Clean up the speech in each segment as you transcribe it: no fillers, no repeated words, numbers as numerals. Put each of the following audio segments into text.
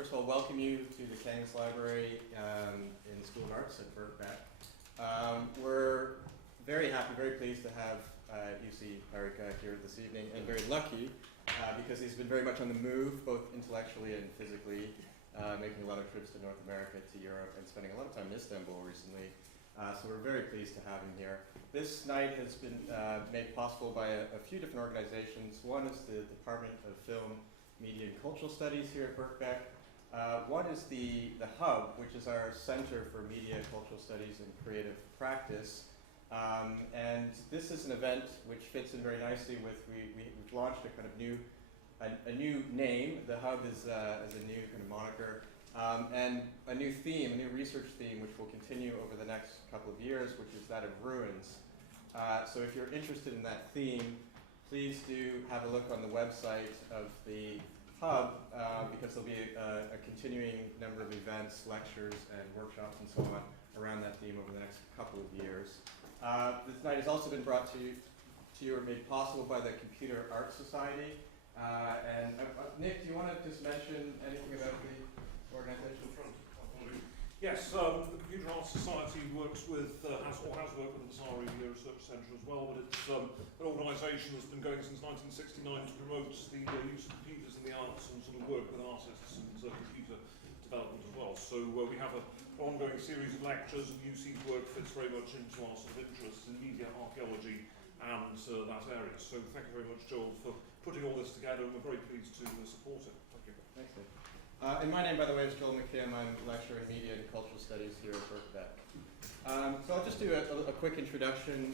first of all, welcome you to the Kangas Library in the School of Arts at Birkbeck. We're very happy, very pleased to have Jussi Parikka here this evening, and very lucky because he's been very much on the move, both intellectually and physically, making a lot of trips to North America, to Europe, and spending a lot of time in Istanbul recently. So we're very pleased to have him here. This night has been made possible by a few different organizations. One is the Department of Film, Media and Cultural Studies here at Birkbeck. One is the Hub, which is our Center for Media, Cultural Studies, and Creative Practice. And this is an event which fits in very nicely with, we've launched a kind of a new name. The Hub is a new kind of moniker. And a new theme, a new research theme, which will continue over the next couple of years, which is that of ruins. So if you're interested in that theme, please do have a look on the website of the Hub, because there'll be a continuing number of events, lectures, and workshops, and so on around that theme over the next couple of years. This night has also been brought to you or made possible by the Computer Art Society. Nick, do you want to just mention anything about the organization? Yes, the Computer Arts Society works with, has worked with the Vasari Research Centre as well, but it's an organisation that's been going since 1969 to promote the use of computers in the arts and sort of work with artists and computer development as well. So we have an ongoing series of lectures, and UC's work fits very much into our sort of interests in media archaeology and that area. So thank you very much, Joel, for putting all this together, and we're very pleased to support it. Thank you. Thanks, Nick. And my name, by the way, is Joel McKim. I'm a lecturer in Media and Cultural Studies here at Birkbeck. So I'll just do a quick introduction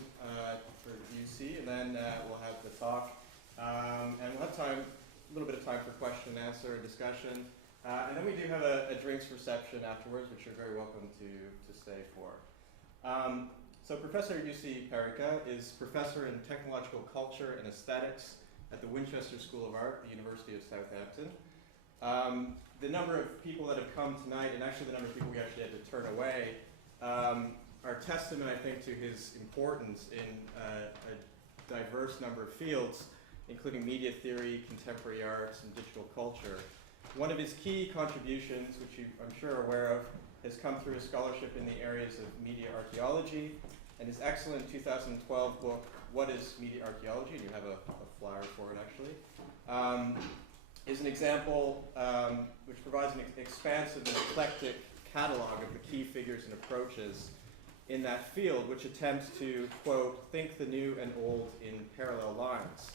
for UC, and then we'll have the talk. And we'll have a little bit of time for question and answer and discussion. And then we do have a drinks reception afterwards, which you're very welcome to stay for. So Professor Jussi Parikka is Professor in Technological Culture and Aesthetics at the Winchester School of Art, the University of Southampton. The number of people that have come tonight, and actually the number of people we actually had to turn away, are testament, I think, to his importance in a diverse number of fields, including media theory, contemporary arts, and digital culture. One of his key contributions, which you, I'm sure, are aware of, has come through his scholarship in the areas of media archaeology, and his excellent 2012 book, What is Media Archaeology? And you have a flyer for it, actually. Is an example which provides an expansive and eclectic catalog of the key figures and approaches in that field, which attempts to, quote, think the new and old in parallel lines.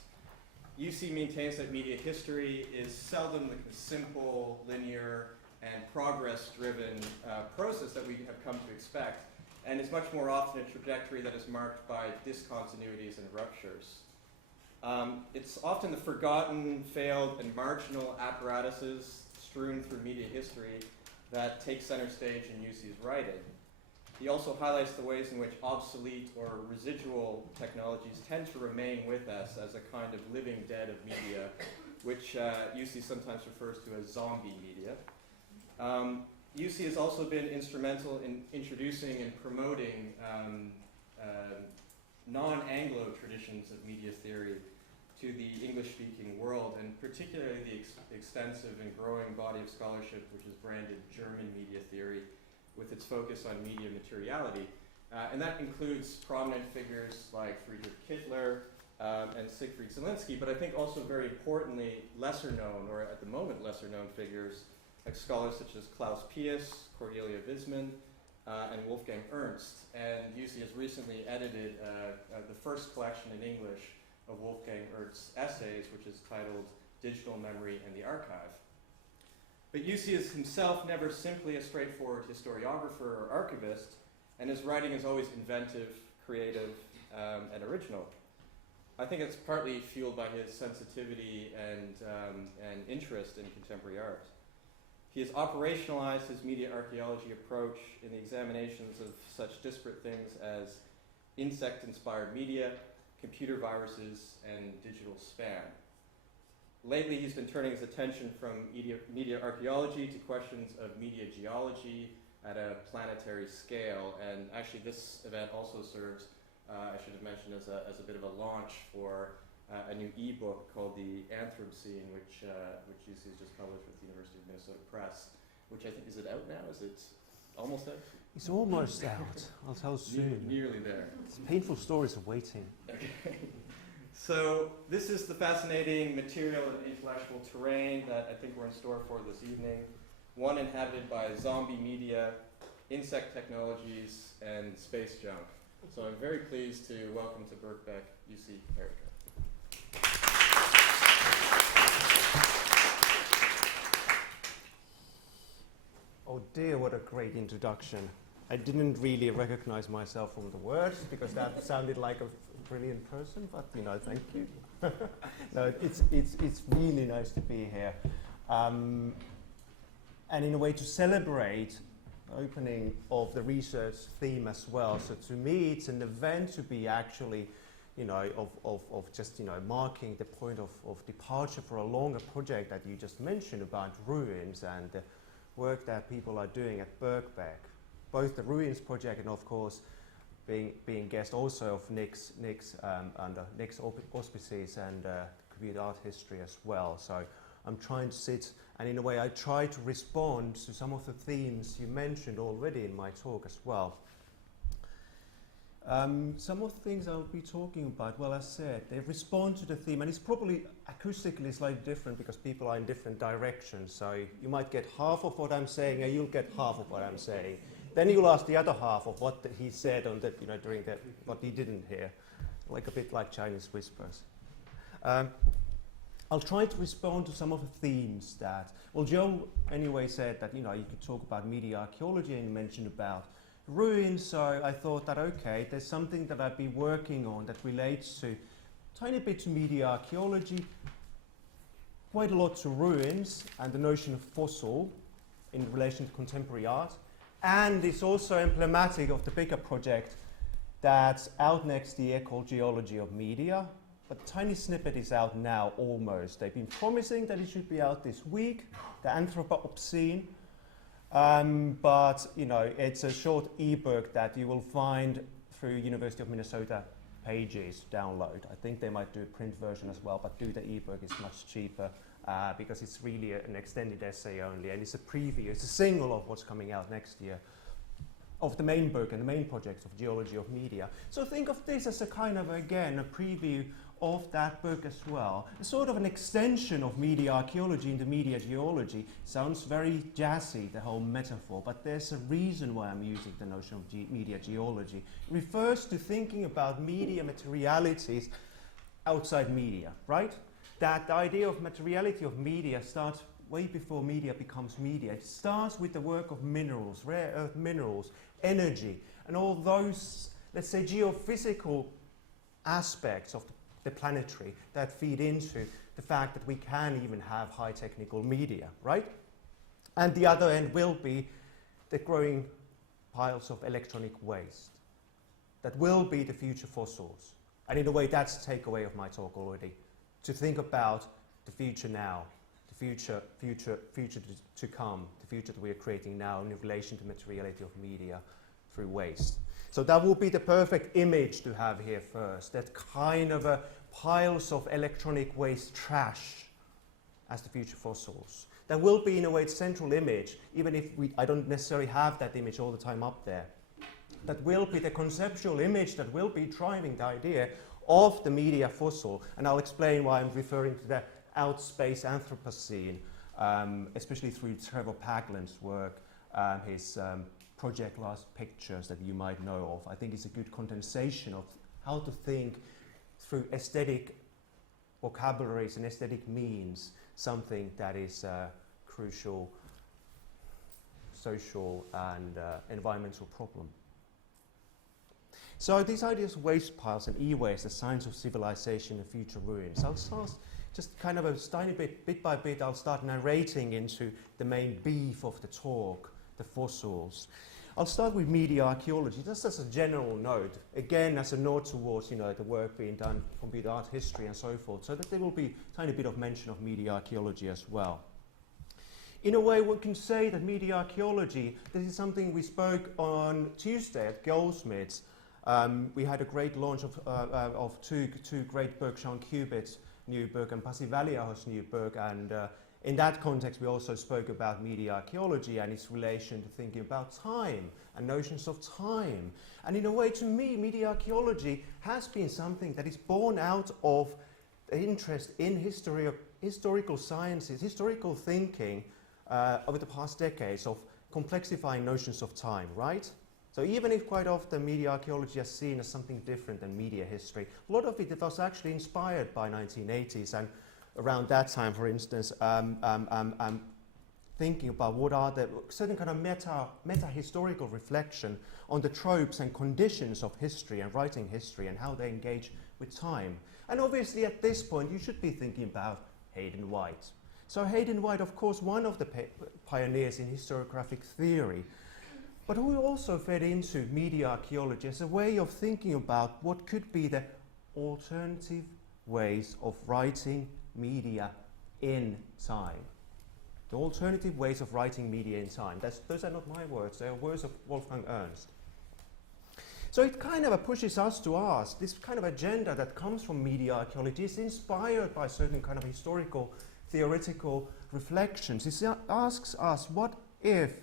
UC maintains that media history is seldom the simple, linear, and progress-driven process that we have come to expect, and is much more often a trajectory that is marked by discontinuities and ruptures. It's often the forgotten, failed, and marginal apparatuses strewn through media history that take center stage in UC's writing. He also highlights the ways in which obsolete or residual technologies tend to remain with us as a kind of living dead of media, which UC sometimes refers to as zombie media. UC has also been instrumental in introducing and promoting non-Anglo traditions of media theory to the English-speaking world, and particularly the extensive and growing body of scholarship which is branded German media theory, with its focus on media materiality. And that includes prominent figures like Friedrich Kittler and Siegfried Zielinski, but I think also very importantly, lesser known, or at the moment lesser known figures, like scholars such as Klaus Pius, Cordelia Wiesmann, and Wolfgang Ernst. And UC has recently edited the first collection in English of Wolfgang Ernst's essays, which is titled Digital Memory and the Archive. But UC is himself never simply a straightforward historiographer or archivist, and his writing is always inventive, creative, and original. I think it's partly fueled by his sensitivity and interest in contemporary art. He has operationalized his media archaeology approach in the examinations of such disparate things as insect-inspired media, computer viruses, and digital spam. Lately, he's been turning his attention from media archaeology to questions of media geology at a planetary scale, and actually this event also serves, I should have mentioned, as a bit of a launch for a new ebook called the Anthrobscene, which UC has just published with the University of Minnesota Press, which I think, is it out now? Is it almost out? It's almost out. I'll tell soon. Nearly there. It's painful stories of waiting. Okay. So this is the fascinating material and intellectual terrain that I think we're in store for this evening. One inhabited by zombie media, insect technologies, and space junk. So I'm very pleased to welcome to Birkbeck, UC Parikka. Oh dear, what a great introduction. I didn't really recognize myself from the words because that sounded like a brilliant person, but thank you. No, it's really nice to be here. And in a way to celebrate the opening of the research theme as well. So to me, it's an event to be actually, of just, marking the point of departure for a longer project that you just mentioned about ruins and the work that people are doing at Birkbeck. Both the Ruins project and of course being guest also of Nick's under Nick's auspices and computer art history as well. So I'm trying to sit and in a way I try to respond to some of the themes you mentioned already in my talk as well. Some of the things I'll be talking about, well, as said, they respond to the theme, and it's probably acoustically slightly different because people are in different directions. So you might get half of what I'm saying, and you'll get half of what I'm saying. Then you'll ask the other half of what he said on the, during the, what he didn't hear, like a bit like Chinese whispers. I'll try to respond to some of the themes that, well, Joe anyway said that you could talk about media archaeology and mentioned about ruins, so I thought that okay, there's something that I've been working on that relates to a tiny bit to media archaeology, quite a lot to ruins and the notion of fossil in relation to contemporary art, and it's also emblematic of the bigger project that's out next year called Geology of Media. But a tiny snippet is out now almost. They've been promising that it should be out this week, the Anthrobscene. But it's a short ebook that you will find through University of Minnesota pages download. I think they might do a print version as well, but do the ebook, it's much cheaper because it's really an extended essay only, and it's a preview, it's a single of what's coming out next year of the main book and the main project of Geology of Media. So think of this as a kind of, again, a preview of that book as well. A sort of an extension of media archaeology into media geology. Sounds very jazzy, the whole metaphor, but there's a reason why I'm using the notion of media geology. It refers to thinking about media materialities outside media, right? That the idea of materiality of media starts way before media becomes media. It starts with the work of minerals, rare earth minerals, energy, and all those, let's say, geophysical aspects of the planetary that feed into the fact that we can even have high technical media, right? And the other end will be the growing piles of electronic waste. That will be the future fossils. And in a way, that's the takeaway of my talk already. To think about the future now, the future to come, the future that we are creating now in relation to materiality of media through waste. So that will be the perfect image to have here first, that kind of piles of electronic waste trash as the future fossils. That will be in a way the central image, even if I don't necessarily have that image all the time up there. That will be the conceptual image that will be driving the idea of the media fossil, and I'll explain why I'm referring to the Outerspace Anthropocene, especially through Trevor Paglen's work, his project Last Pictures that you might know of. I think it's a good condensation of how to think through aesthetic vocabularies and aesthetic means something that is crucial social and environmental problem. So these ideas of waste piles and e-waste as signs of civilization and future ruins. I'll start just kind of a tiny bit by bit, I'll start narrating into the main beef of the talk, the fossils. I'll start with media archaeology, just as a general note, again as a nod towards the work being done, computer art history and so forth, so that there will be a tiny bit of mention of media archaeology as well. In a way, one can say that media archaeology, this is something we spoke on Tuesday at Goldsmiths, We had a great launch of two great books, Sean Cubitt's new book and Pasi Väliaho's new book, and in that context we also spoke about media archaeology and its relation to thinking about time and notions of time. And in a way, to me, media archaeology has been something that is born out of interest in historical sciences, historical thinking over the past decades of complexifying notions of time, right? So even if quite often media archaeology is seen as something different than media history, a lot of it was actually inspired by 1980s, and around that time, for instance, thinking about what are the certain kind of meta-historical reflection on the tropes and conditions of history and writing history and how they engage with time. And obviously at this point you should be thinking about Hayden White. So Hayden White, of course, one of the pioneers in historiographic theory, but who also fed into media archaeology as a way of thinking about what could be the alternative ways of writing media in time. The alternative ways of writing media in time. Those are not my words, they are words of Wolfgang Ernst. So it kind of pushes us to ask, this kind of agenda that comes from media archaeology is inspired by certain kind of historical, theoretical reflections. It asks us, what if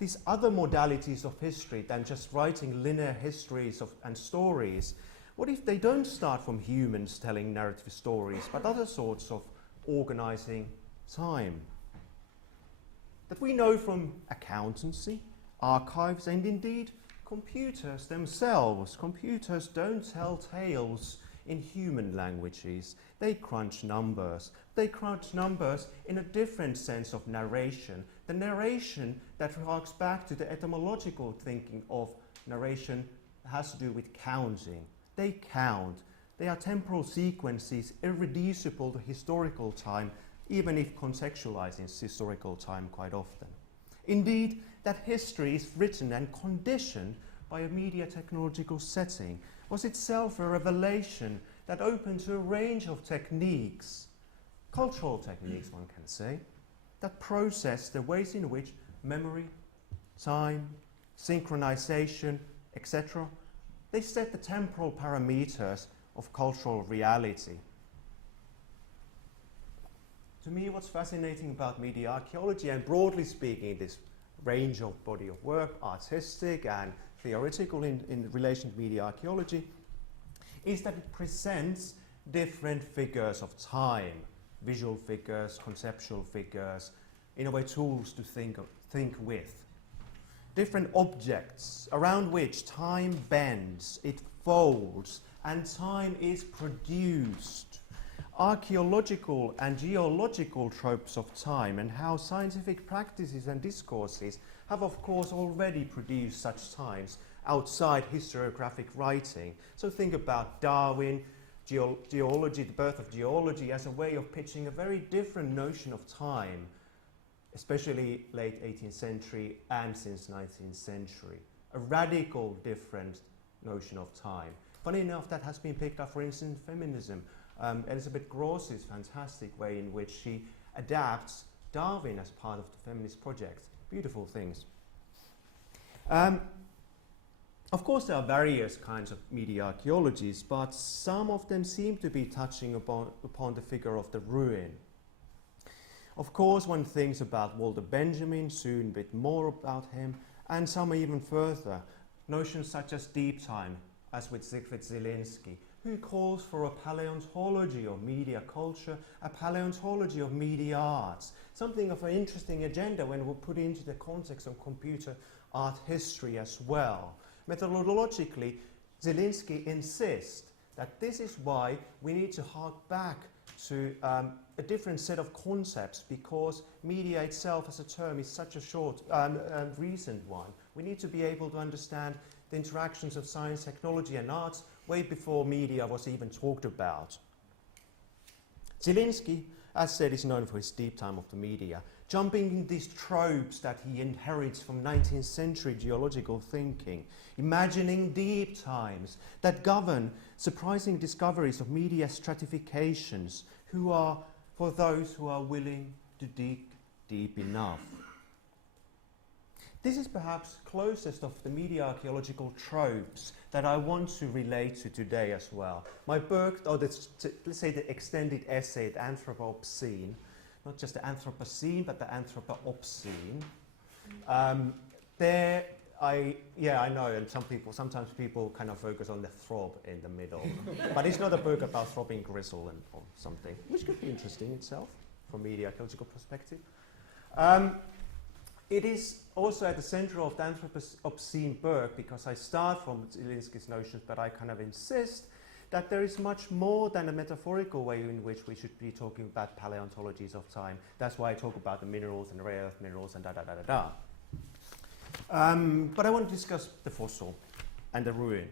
these other modalities of history than just writing linear histories and stories, what if they don't start from humans telling narrative stories, but other sorts of organizing time? That we know from accountancy, archives, and indeed computers themselves. Computers don't tell tales in human languages. They crunch numbers. They crunch numbers in a different sense of narration. The narration that harks back to the etymological thinking of narration has to do with counting. They count. They are temporal sequences irreducible to historical time, even if contextualizing historical time quite often. Indeed, that history is written and conditioned by a media technological setting was itself a revelation that opened to a range of techniques, cultural techniques one can say, that process the ways in which memory, time, synchronization, etc., they set the temporal parameters of cultural reality. To me, what's fascinating about media archaeology, and broadly speaking, this range of body of work, artistic and theoretical in relation to media archaeology, is that it presents different figures of time, visual figures, conceptual figures, in a way tools to think with. Different objects around which time bends, it folds, and time is produced. Archaeological and geological tropes of time and how scientific practices and discourses have of course already produced such times outside historiographic writing. So think about Darwin, geology, the birth of geology as a way of pitching a very different notion of time, especially late 18th century and since 19th century. A radical different notion of time. Funny enough, that has been picked up, for instance, in feminism. Elizabeth Gross's fantastic way in which she adapts Darwin as part of the feminist project. Beautiful things. Of course, there are various kinds of media archaeologies, but some of them seem to be touching upon the figure of the ruin. Of course, one thinks about Walter Benjamin, soon a bit more about him, and some even further. Notions such as deep time, as with Siegfried Zielinski, who calls for a paleontology of media culture, a paleontology of media arts, something of an interesting agenda when we put into the context of computer art history as well. Methodologically, Zielinski insists that this is why we need to hark back to a different set of concepts, because media itself as a term is such a short recent one. We need to be able to understand the interactions of science, technology and arts way before media was even talked about. Zielinski, as said, is known for his deep time of the media, jumping in these tropes that he inherits from 19th century geological thinking, imagining deep times that govern surprising discoveries of media stratifications, who are for those who are willing to dig deep enough. This is perhaps closest of the media archaeological tropes that I want to relate to today as well. My book, or let's say the extended essay, the Anthrobscene, not just the Anthrobscene, but the Anthrobscene. I know, and sometimes people kind of focus on the throb in the middle, but it's not a book about throbbing gristle or something, which could be interesting itself from media archaeological perspective. It is also at the center of the Anthrobscene book because I start from Zielinski's notions, but I kind of insist that there is much more than a metaphorical way in which we should be talking about paleontologies of time. That's why I talk about the minerals and rare earth minerals and da-da-da-da-da. But I want to discuss the fossil and the ruin.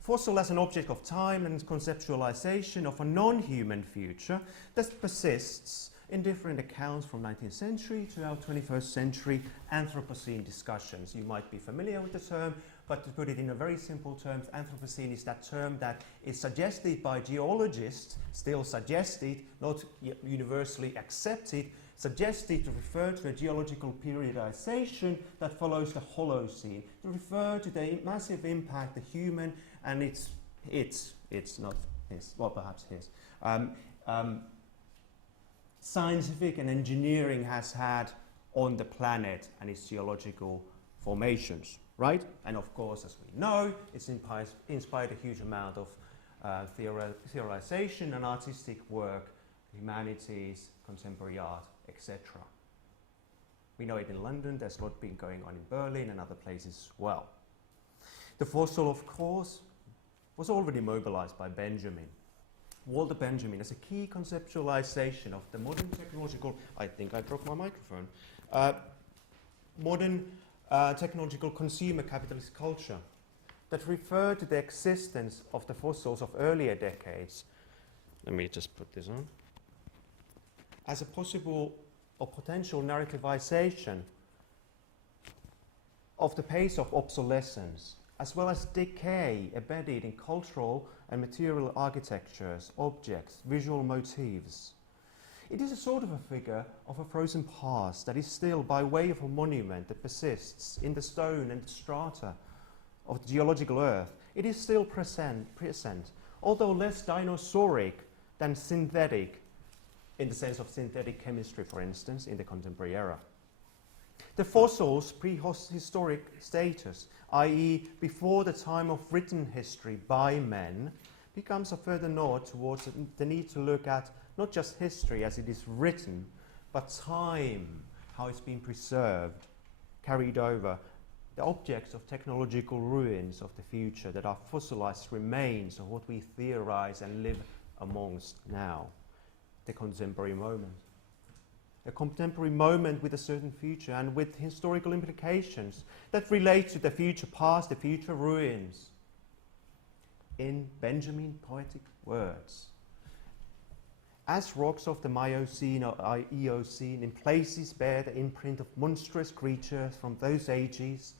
Fossil as an object of time and conceptualization of a non-human future that persists in different accounts from 19th century to our 21st century Anthropocene discussions. You might be familiar with the term, but to put it in a very simple terms, Anthropocene is that term that is suggested by geologists, still suggested, not universally accepted, suggested to refer to a geological periodization that follows the Holocene, to refer to the massive impact the human and it's not his, well perhaps his, scientific and engineering has had on the planet and its geological formations, right? And of course, as we know, it's inspired a huge amount of theorization and artistic work, humanities, contemporary art, etc. We know it in London, there's a lot been going on in Berlin and other places as well. The fossil, of course, was already mobilized by Benjamin. Walter Benjamin as a key conceptualization of the modern technological, I think I dropped my microphone, modern technological consumer capitalist culture that refer to the existence of the fossils of earlier decades. Let me just put this on. As a possible or potential narrativization of the pace of obsolescence, as well as decay embedded in cultural and material architectures, objects, visual motifs. It is a sort of a figure of a frozen past that is still by way of a monument that persists in the stone and strata of the geological earth. It is still present, although less dinosauric than synthetic, in the sense of synthetic chemistry, for instance, in the contemporary era. The fossil's prehistoric status, i.e. before the time of written history by men, becomes a further nod towards the need to look at not just history as it is written, but time, how it's been preserved, carried over, the objects of technological ruins of the future that are fossilized remains of what we theorize and live amongst now, the contemporary moment. A contemporary moment with a certain future and with historical implications that relate to the future past, the future ruins. In Benjamin poetic words, as rocks of the Miocene or Eocene in places bear the imprint of monstrous creatures from those ages,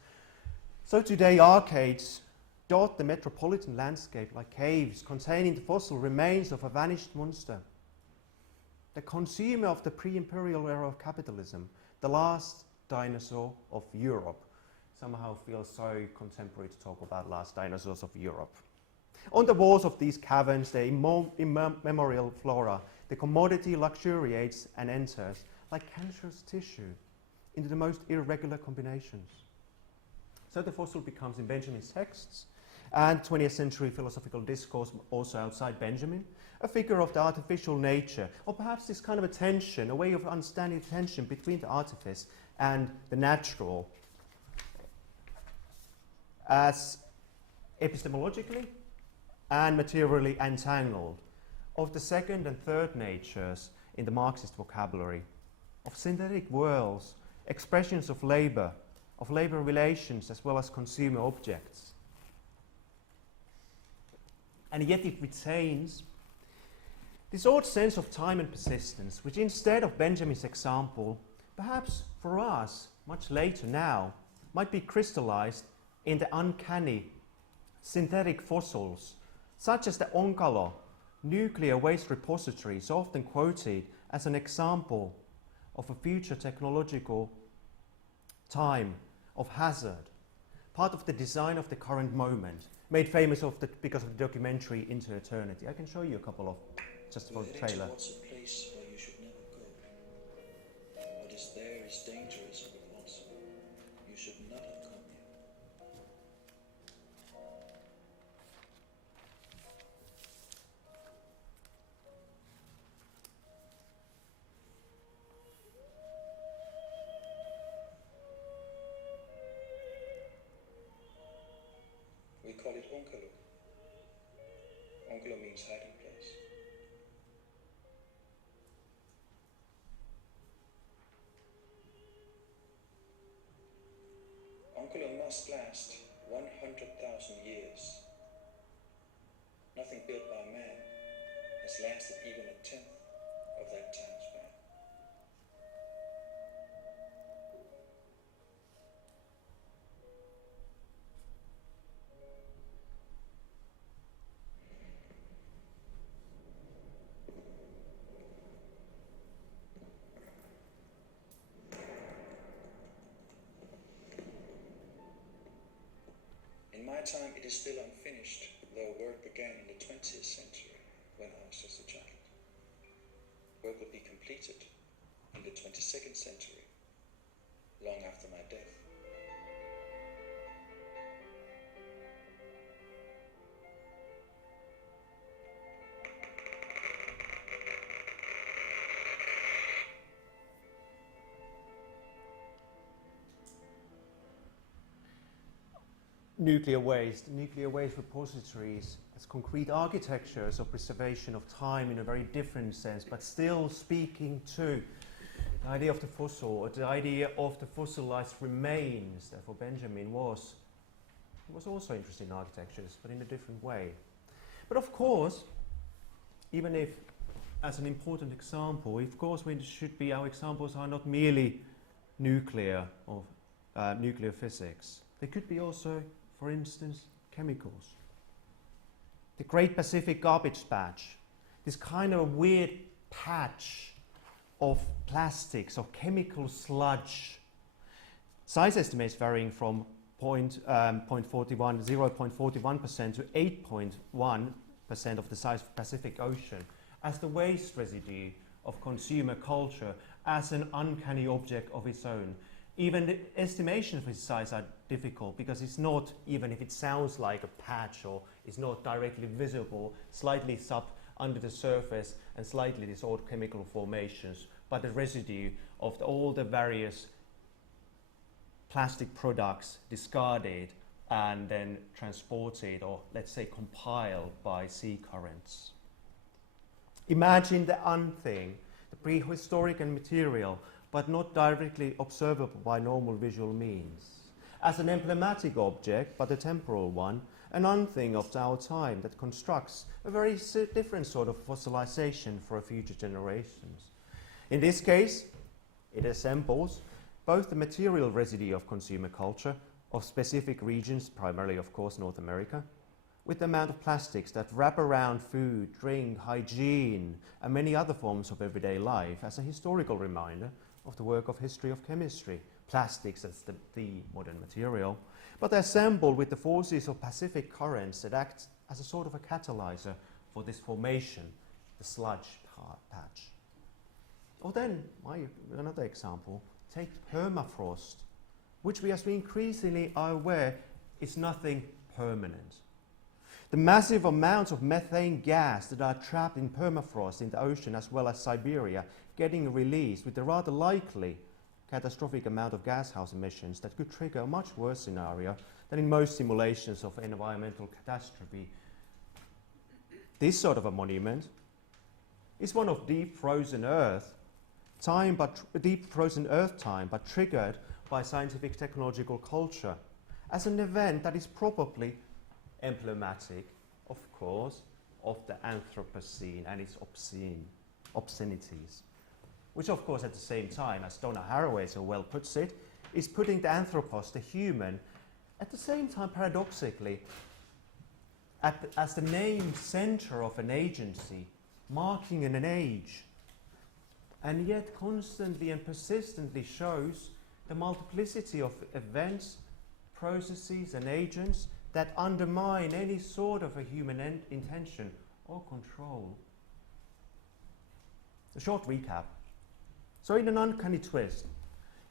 so today arcades dot the metropolitan landscape like caves containing the fossil remains of a vanished monster. The consumer of the pre-imperial era of capitalism, the last dinosaur of Europe. Somehow feels so contemporary to talk about last dinosaurs of Europe. On the walls of these caverns, the immemorial flora, the commodity luxuriates and enters like cancerous tissue into the most irregular combinations. So the fossil becomes, in Benjamin's texts and 20th century philosophical discourse also outside Benjamin, a figure of the artificial nature, or perhaps this kind of a tension, a way of understanding the tension between the artifice and the natural, as epistemologically and materially entangled, of the second and third natures in the Marxist vocabulary, of synthetic worlds, expressions of labor relations as well as consumer objects. And yet it retains this odd sense of time and persistence, which instead of Benjamin's example, perhaps for us, much later now, might be crystallized in the uncanny synthetic fossils, such as the Onkalo nuclear waste repository is often quoted as an example of a future technological time of hazard, part of the design of the current moment, made famous because of the documentary Into Eternity. I can show you a couple of, just for the trailer. Towards a place where you should never go. What is there is dangerous because you should not have come here. We call it Onkalo. Onkalo means hiding place. Onkalo must last 100,000 years. Nothing built by man has lasted even a tenth of that time span. In my time, it is still unfinished, though work began in the 20th century when I was just a child. Work will be completed in the 22nd century, long after my death. Nuclear waste repositories as concrete architectures of preservation of time in a very different sense, but still speaking to the idea of the fossil, or the idea of the fossilized remains that for Benjamin was also interested in architectures, but in a different way. But of course, even if, as an important example, of course our examples are not merely nuclear or nuclear physics. They could be also, for instance, chemicals. The Great Pacific Garbage Patch, this kind of weird patch of plastics, of chemical sludge. Size estimates varying from 0.41% to 8.1% of the size of the Pacific Ocean as the waste residue of consumer culture, as an uncanny object of its own. Even the estimation of its size are difficult because it's not, even if it sounds like a patch or is not directly visible, slightly under the surface and slightly disordered chemical formations, but the residue of all the various plastic products discarded and then transported, or let's say compiled by sea currents. Imagine the unthing, the prehistoric and material, but not directly observable by normal visual means, as an emblematic object, but a temporal one, an unthing of our time that constructs a very different sort of fossilization for future generations. In this case, it assembles both the material residue of consumer culture of specific regions, primarily of course North America, with the amount of plastics that wrap around food, drink, hygiene, and many other forms of everyday life as a historical reminder of the work of history of chemistry. Plastics as the modern material, but assembled with the forces of Pacific currents that act as a sort of a catalyzer for this formation, the sludge patch. Or then, another example, take permafrost, which we, as we increasingly are aware, is nothing permanent. The massive amounts of methane gas that are trapped in permafrost in the ocean as well as Siberia getting released with the rather likely catastrophic amount of gas house emissions that could trigger a much worse scenario than in most simulations of environmental catastrophe. This sort of a monument is one of deep frozen earth time, but triggered by scientific technological culture as an event that is probably emblematic, of course, of the Anthrobscene and its obscenities, which of course at the same time, as Donna Haraway so well puts it, is putting the anthropos, the human, at the same time paradoxically as the named center of an agency, marking an age, and yet constantly and persistently shows the multiplicity of events, processes and agents that undermine any sort of a human intention or control. A short recap. So in an uncanny twist,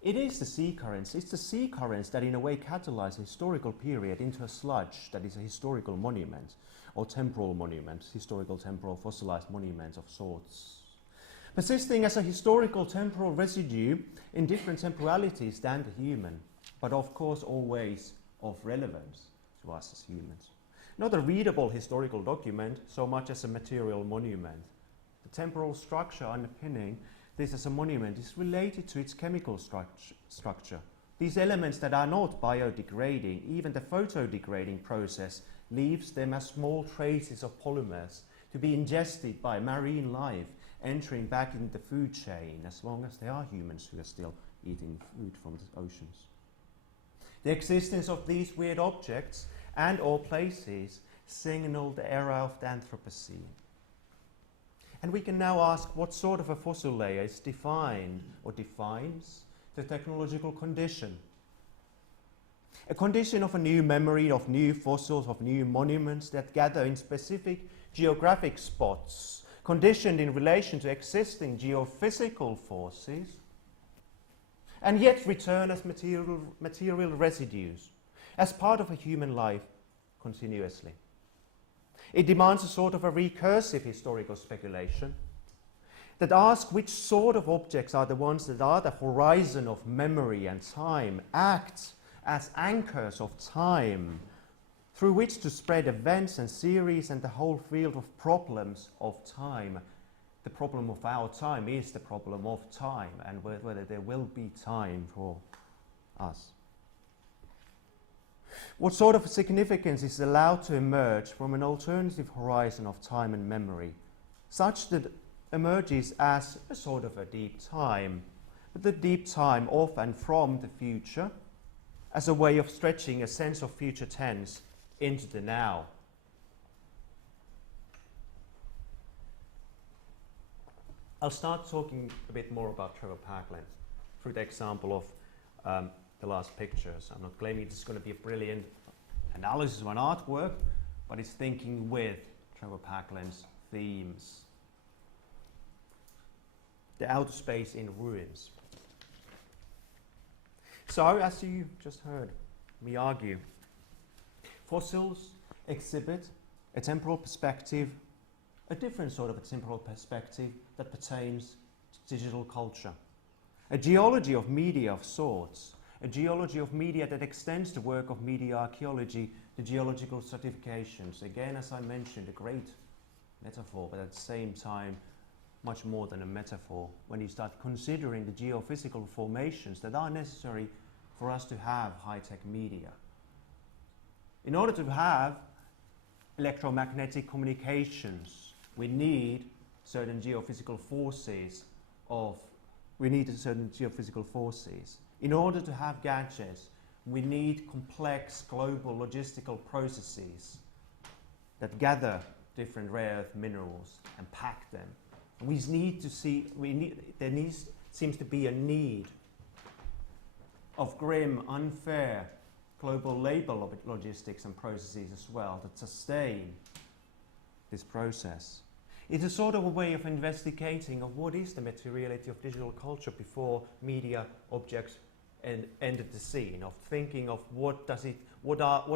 it is the sea currents. It's the sea currents that in a way catalyze a historical period into a sludge that is a historical monument or temporal monument, historical temporal fossilized monument of sorts. Persisting as a historical temporal residue in different temporalities than the human, but of course always of relevance to us as humans. Not a readable historical document so much as a material monument. The temporal structure underpinning this as a monument is related to its chemical structure. These elements that are not biodegrading, even the photodegrading process leaves them as small traces of polymers to be ingested by marine life, entering back in the food chain as long as there are humans who are still eating food from the oceans. The existence of these weird objects and or places signal the era of the Anthrobscene. And we can now ask what sort of a fossil layer is defined or defines the technological condition. A condition of a new memory, of new fossils, of new monuments that gather in specific geographic spots, conditioned in relation to existing geophysical forces, and yet return as material residues, as part of a human life continuously. It demands a sort of a recursive historical speculation that asks which sort of objects are the ones that are the horizon of memory and time, act as anchors of time, through which to spread events and series and the whole field of problems of time. The problem of our time is the problem of time, and whether there will be time for us. What sort of significance is allowed to emerge from an alternative horizon of time and memory, such that emerges as a sort of a deep time, but the deep time of and from the future, as a way of stretching a sense of future tense into the now. I'll start talking a bit more about Trevor Parkland through the example of the last pictures. I'm not claiming it's going to be a brilliant analysis of an artwork, but it's thinking with Trevor Parkland's themes. The outer space in ruins. So, as you just heard me argue, fossils exhibit a temporal perspective, a different sort of a temporal perspective that pertains to digital culture. A geology of media of sorts, a geology of media that extends the work of media archaeology to geological certifications. Again, as I mentioned, a great metaphor, but at the same time, much more than a metaphor when you start considering the geophysical formations that are necessary for us to have high-tech media. In order to have electromagnetic communications, we need certain geophysical forces In order to have gadgets, we need complex global logistical processes that gather different rare earth minerals and pack them. There seems to be a need of grim, unfair global labor logistics and processes as well that sustain this process. It's a sort of a way of investigating of what is the materiality of digital culture before media objects entered the scene, of thinking of what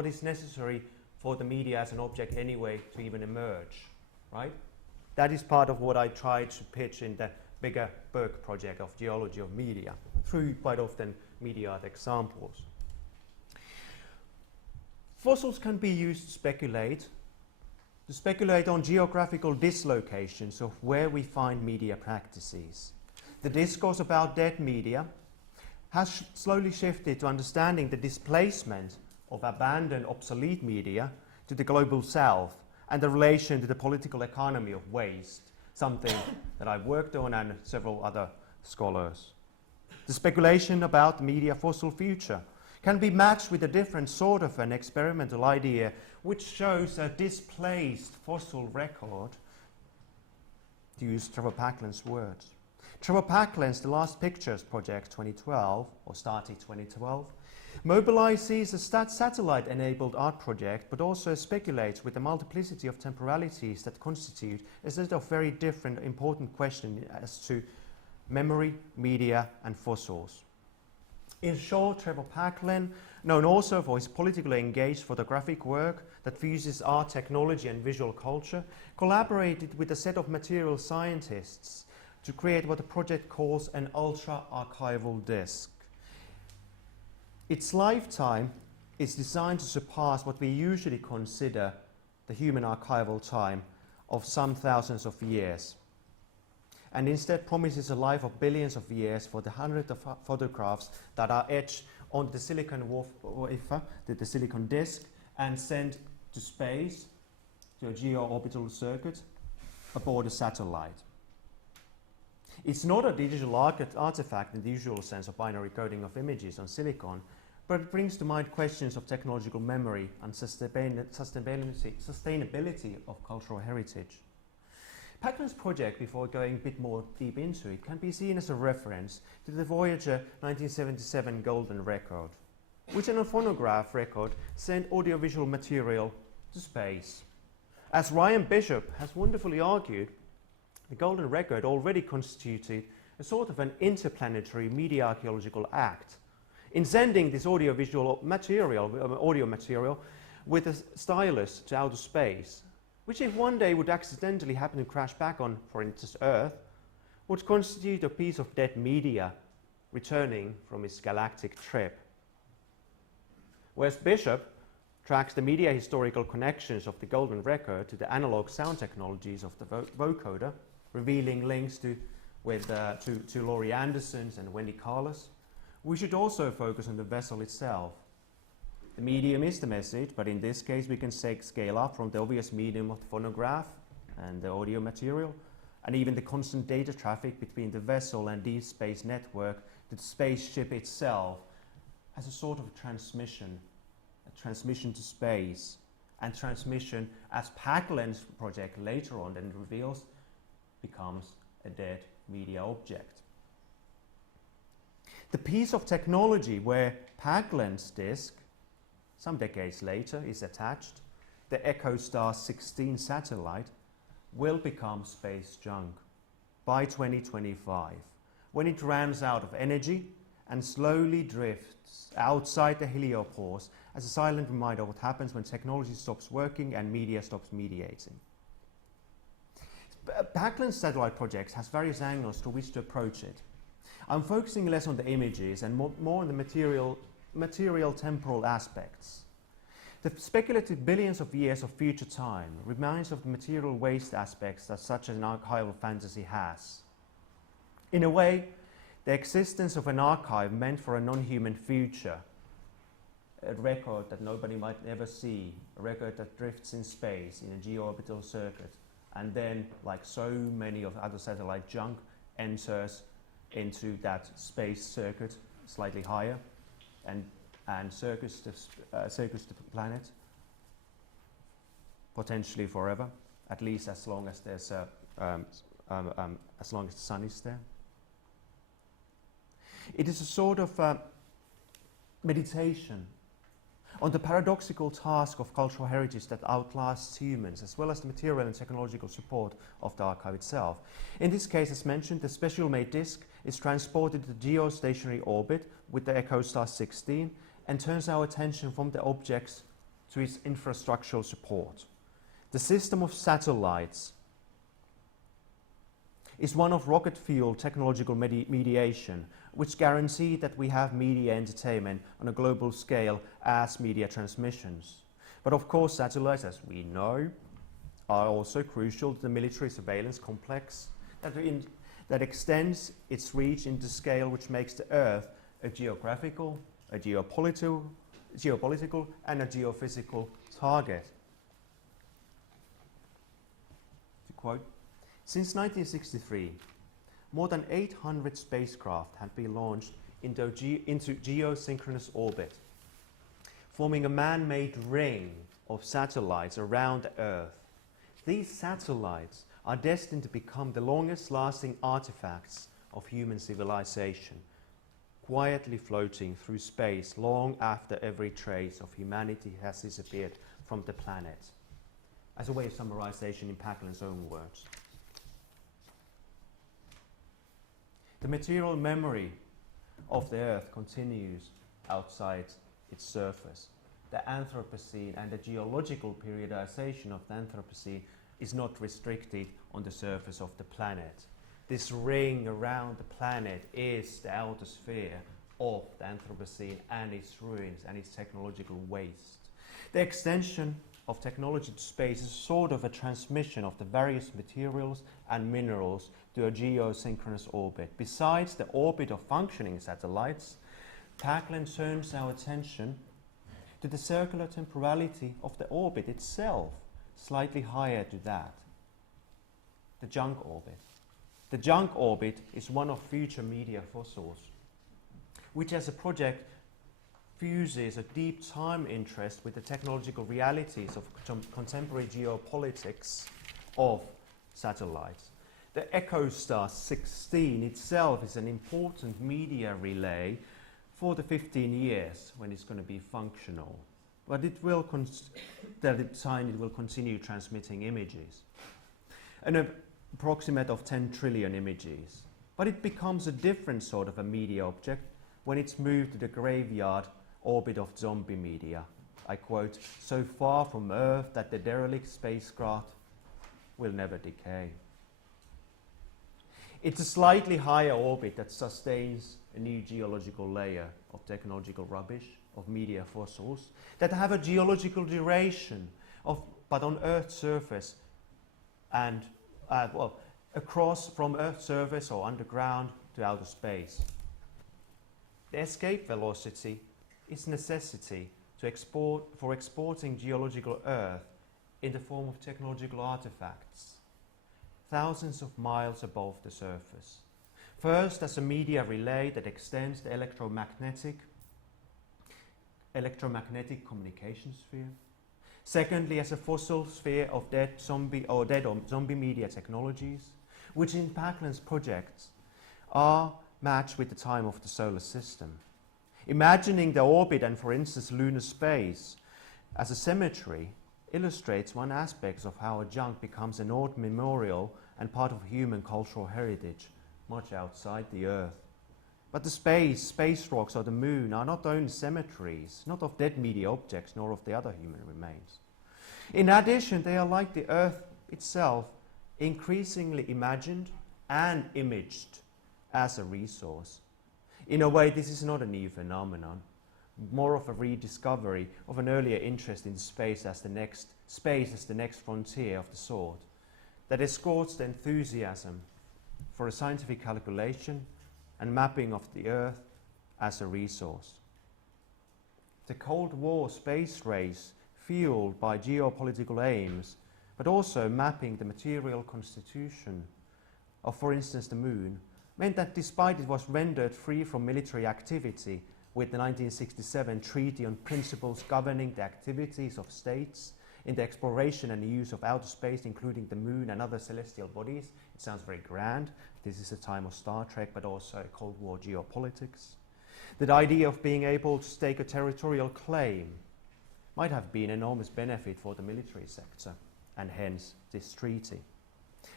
is necessary for the media as an object anyway to even emerge, right? That is part of what I tried to pitch in the bigger Burke project of Geology of Media, through quite often media art examples. Fossils can be used to speculate on geographical dislocations of where we find media practices. The discourse about dead media has slowly shifted to understanding the displacement of abandoned, obsolete media to the global south and the relation to the political economy of waste, something that I've worked on and several other scholars. The speculation about the media fossil future can be matched with a different sort of an experimental idea which shows a displaced fossil record, to use Trevor Parkland's words, Trevor Packlin's The Last Pictures Project 2012, or started 2012, mobilizes a satellite-enabled art project, but also speculates with the multiplicity of temporalities that constitute a set of very different important questions as to memory, media, and fossils. In short, Trevor Packlin, known also for his politically engaged photographic work that fuses art, technology, and visual culture, collaborated with a set of material scientists to create what the project calls an ultra-archival disk. Its lifetime is designed to surpass what we usually consider the human archival time of some thousands of years, and instead promises a life of billions of years for the hundreds of photographs that are etched on the silicon wafer, the silicon disk, and sent to space, to a geo-orbital circuit, aboard a satellite. It's not a digital artifact in the usual sense of binary coding of images on silicon, but it brings to mind questions of technological memory and sustainability of cultural heritage. Packlin's project, before going a bit more deep into it, can be seen as a reference to the Voyager 1977 Golden Record, which in a phonograph record sent audiovisual material to space. As Ryan Bishop has wonderfully argued, the Golden Record already constituted a sort of an interplanetary media archaeological act in sending this audio material with a stylus to outer space, which if one day would accidentally happen to crash back on, for instance, Earth, would constitute a piece of dead media returning from its galactic trip. Whereas Bishop tracks the media historical connections of the Golden Record to the analog sound technologies of the vocoder, revealing links to Laurie Anderson's and Wendy Carlos, we should also focus on the vessel itself. The medium is the message, but in this case we can scale up from the obvious medium of the phonograph and the audio material, and even the constant data traffic between the vessel and deep space network to the spaceship itself as a sort of transmission to space, and transmission, as Packlin's project later on then reveals, becomes a dead media object. The piece of technology where Packlin's disk, some decades later, is attached, the EchoStar 16 satellite, will become space junk by 2025, when it runs out of energy and slowly drifts outside the heliopause as a silent reminder of what happens when technology stops working and media stops mediating. Packlin's satellite project has various angles to which to approach it. I'm focusing less on the images and more on the material temporal aspects. The speculative billions of years of future time reminds of the material waste aspects that such an archival fantasy has. In a way, the existence of an archive meant for a non-human future, a record that nobody might ever see, a record that drifts in space in a geo-orbital circuit, and then, like so many of other satellite junk, enters into that space circuit slightly higher and circles the planet, potentially forever, at least as long as there's as long as the sun is there. It is a sort of meditation on the paradoxical task of cultural heritage that outlasts humans, as well as the material and technological support of the archive itself. In this case, as mentioned, the special-made disk is transported to the geostationary orbit with the EchoStar 16 and turns our attention from the objects to its infrastructural support. The system of satellites is one of rocket-fueled technological mediation, which guarantee that we have media entertainment on a global scale as media transmissions. But of course, satellites, as we know, are also crucial to the military surveillance complex that extends its reach into scale, which makes the Earth a geographical, a geopolitical, and a geophysical target. To quote, since 1963, more than 800 spacecraft have been launched into geosynchronous orbit, forming a man-made ring of satellites around the Earth. These satellites are destined to become the longest-lasting artifacts of human civilization, quietly floating through space long after every trace of humanity has disappeared from the planet. As a way of summarization in Packland's own words. The material memory of the Earth continues outside its surface. The Anthrobscene and the geological periodization of the Anthrobscene is not restricted on the surface of the planet. This ring around the planet is the outer sphere of the Anthrobscene and its ruins and its technological waste. The extension of technology to space is sort of a transmission of the various materials and minerals to a geosynchronous orbit. Besides the orbit of functioning satellites, Packland turns our attention to the circular temporality of the orbit itself, slightly higher to that, the junk orbit. The junk orbit is one of future media fossils, which as a project fuses a deep time interest with the technological realities of contemporary geopolitics of satellites. The EchoStar 16 itself is an important media relay for the 15 years when it's going to be functional. But it will continue transmitting images. An approximate of 10 trillion images. But it becomes a different sort of a media object when it's moved to the graveyard orbit of zombie media. I quote, "So far from Earth that the derelict spacecraft will never decay." It's a slightly higher orbit that sustains a new geological layer of technological rubbish, of media fossils, that have a geological duration, but on Earth's surface and across from Earth's surface or underground to outer space. The escape velocity is necessity for exporting geological Earth in the form of technological artifacts, thousands of miles above the surface. First, as a media relay that extends the electromagnetic communication sphere. Secondly, as a fossil sphere of dead zombie media technologies, which in Packland's projects are matched with the time of the solar system. Imagining the orbit and, for instance, lunar space as a cemetery illustrates one aspect of how a junk becomes an old memorial and part of human cultural heritage, much outside the Earth. But the space rocks or the moon are not only cemeteries, not of dead media objects, nor of the other human remains. In addition, they are like the Earth itself, increasingly imagined and imaged as a resource. In a way, this is not a new phenomenon, more of a rediscovery of an earlier interest in space as the next frontier of the sort, that escorts the enthusiasm for a scientific calculation and mapping of the Earth as a resource. The Cold War space race, fueled by geopolitical aims, but also mapping the material constitution of, for instance, the Moon, meant that despite it was rendered free from military activity with the 1967 Treaty on Principles governing the activities of states in the exploration and use of outer space, including the Moon and other celestial bodies. It sounds very grand. This is a time of Star Trek, but also Cold War geopolitics. The idea of being able to stake a territorial claim might have been an enormous benefit for the military sector, and hence this treaty.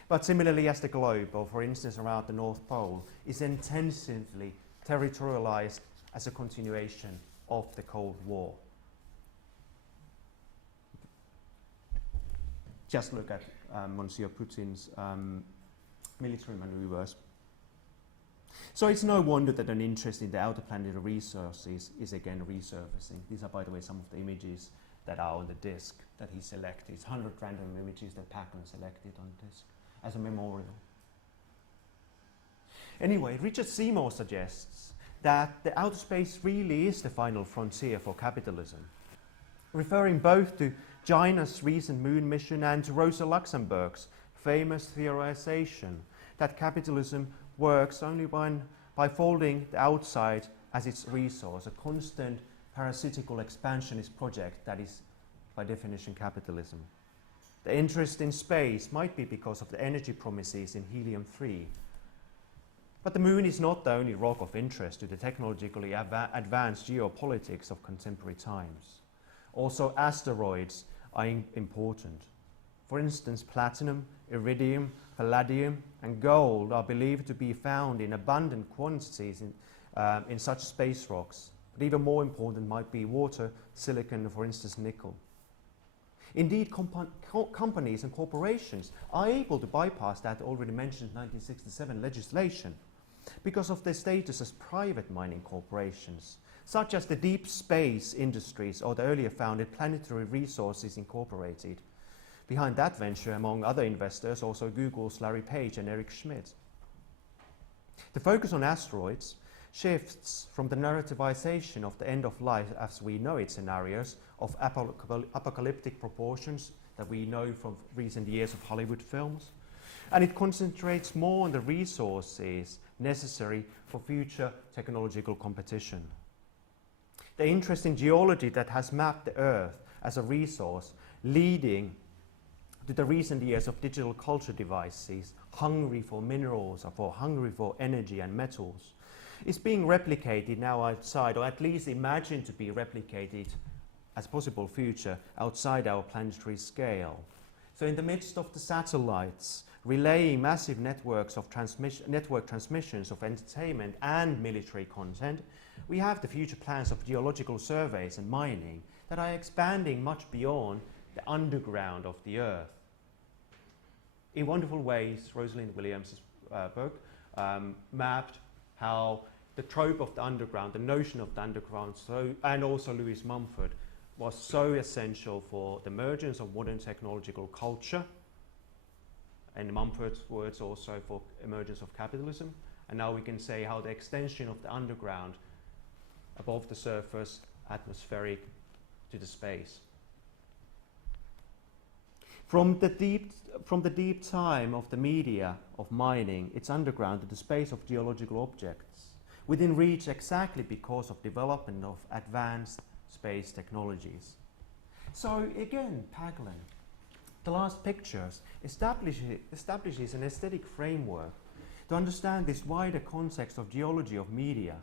But similarly as the globe, or for instance around the North Pole, is intensively territorialized as a continuation of the Cold War. Just look at Monsieur Putin's military maneuvers. So it's no wonder that an interest in the outer planetary resources is again resurfacing. These are, by the way, some of the images that are on the disk that he selected. It's 100 random images that Packland selected on disk as a memorial. Anyway, Richard Seymour suggests that the outer space really is the final frontier for capitalism, referring both to China's recent moon mission and to Rosa Luxemburg's famous theorization that capitalism works only by folding the outside as its resource, a constant parasitical expansionist project that is, by definition, capitalism. The interest in space might be because of the energy promises in helium-3, But the moon is not the only rock of interest to the technologically advanced geopolitics of contemporary times. Also, asteroids are important. For instance, platinum, iridium, palladium, and gold are believed to be found in abundant quantities in such space rocks. But even more important might be water, silicon, and for instance, nickel. Indeed, companies and corporations are able to bypass that already mentioned 1967 legislation because of their status as private mining corporations, such as the Deep Space Industries or the earlier founded Planetary Resources Incorporated. Behind that venture, among other investors, also Google's Larry Page and Eric Schmidt. The focus on asteroids shifts from the narrativization of the end of life as we know it scenarios of apocalyptic proportions that we know from recent years of Hollywood films, and it concentrates more on the resources necessary for future technological competition. The interest in geology that has mapped the Earth as a resource, leading to the recent years of digital culture devices, hungry for minerals or hungry for energy and metals, is being replicated now outside, or at least imagined to be replicated as possible future outside our planetary scale. So in the midst of the satellites relaying massive networks of network transmissions of entertainment and military content, we have the future plans of geological surveys and mining that are expanding much beyond the underground of the Earth. In wonderful ways, Rosalind Williams' book mapped how the trope of the underground, the notion of the underground, and also Lewis Mumford, was so essential for the emergence of modern technological culture, and Mumford's words also for emergence of capitalism. And now we can say how the extension of the underground above the surface, atmospheric, to the space. From the deep time of the media of mining, it's underground to the space of geological objects, within reach exactly because of development of advanced space technologies. So again, Paglen, the last pictures, establishes an aesthetic framework to understand this wider context of geology of media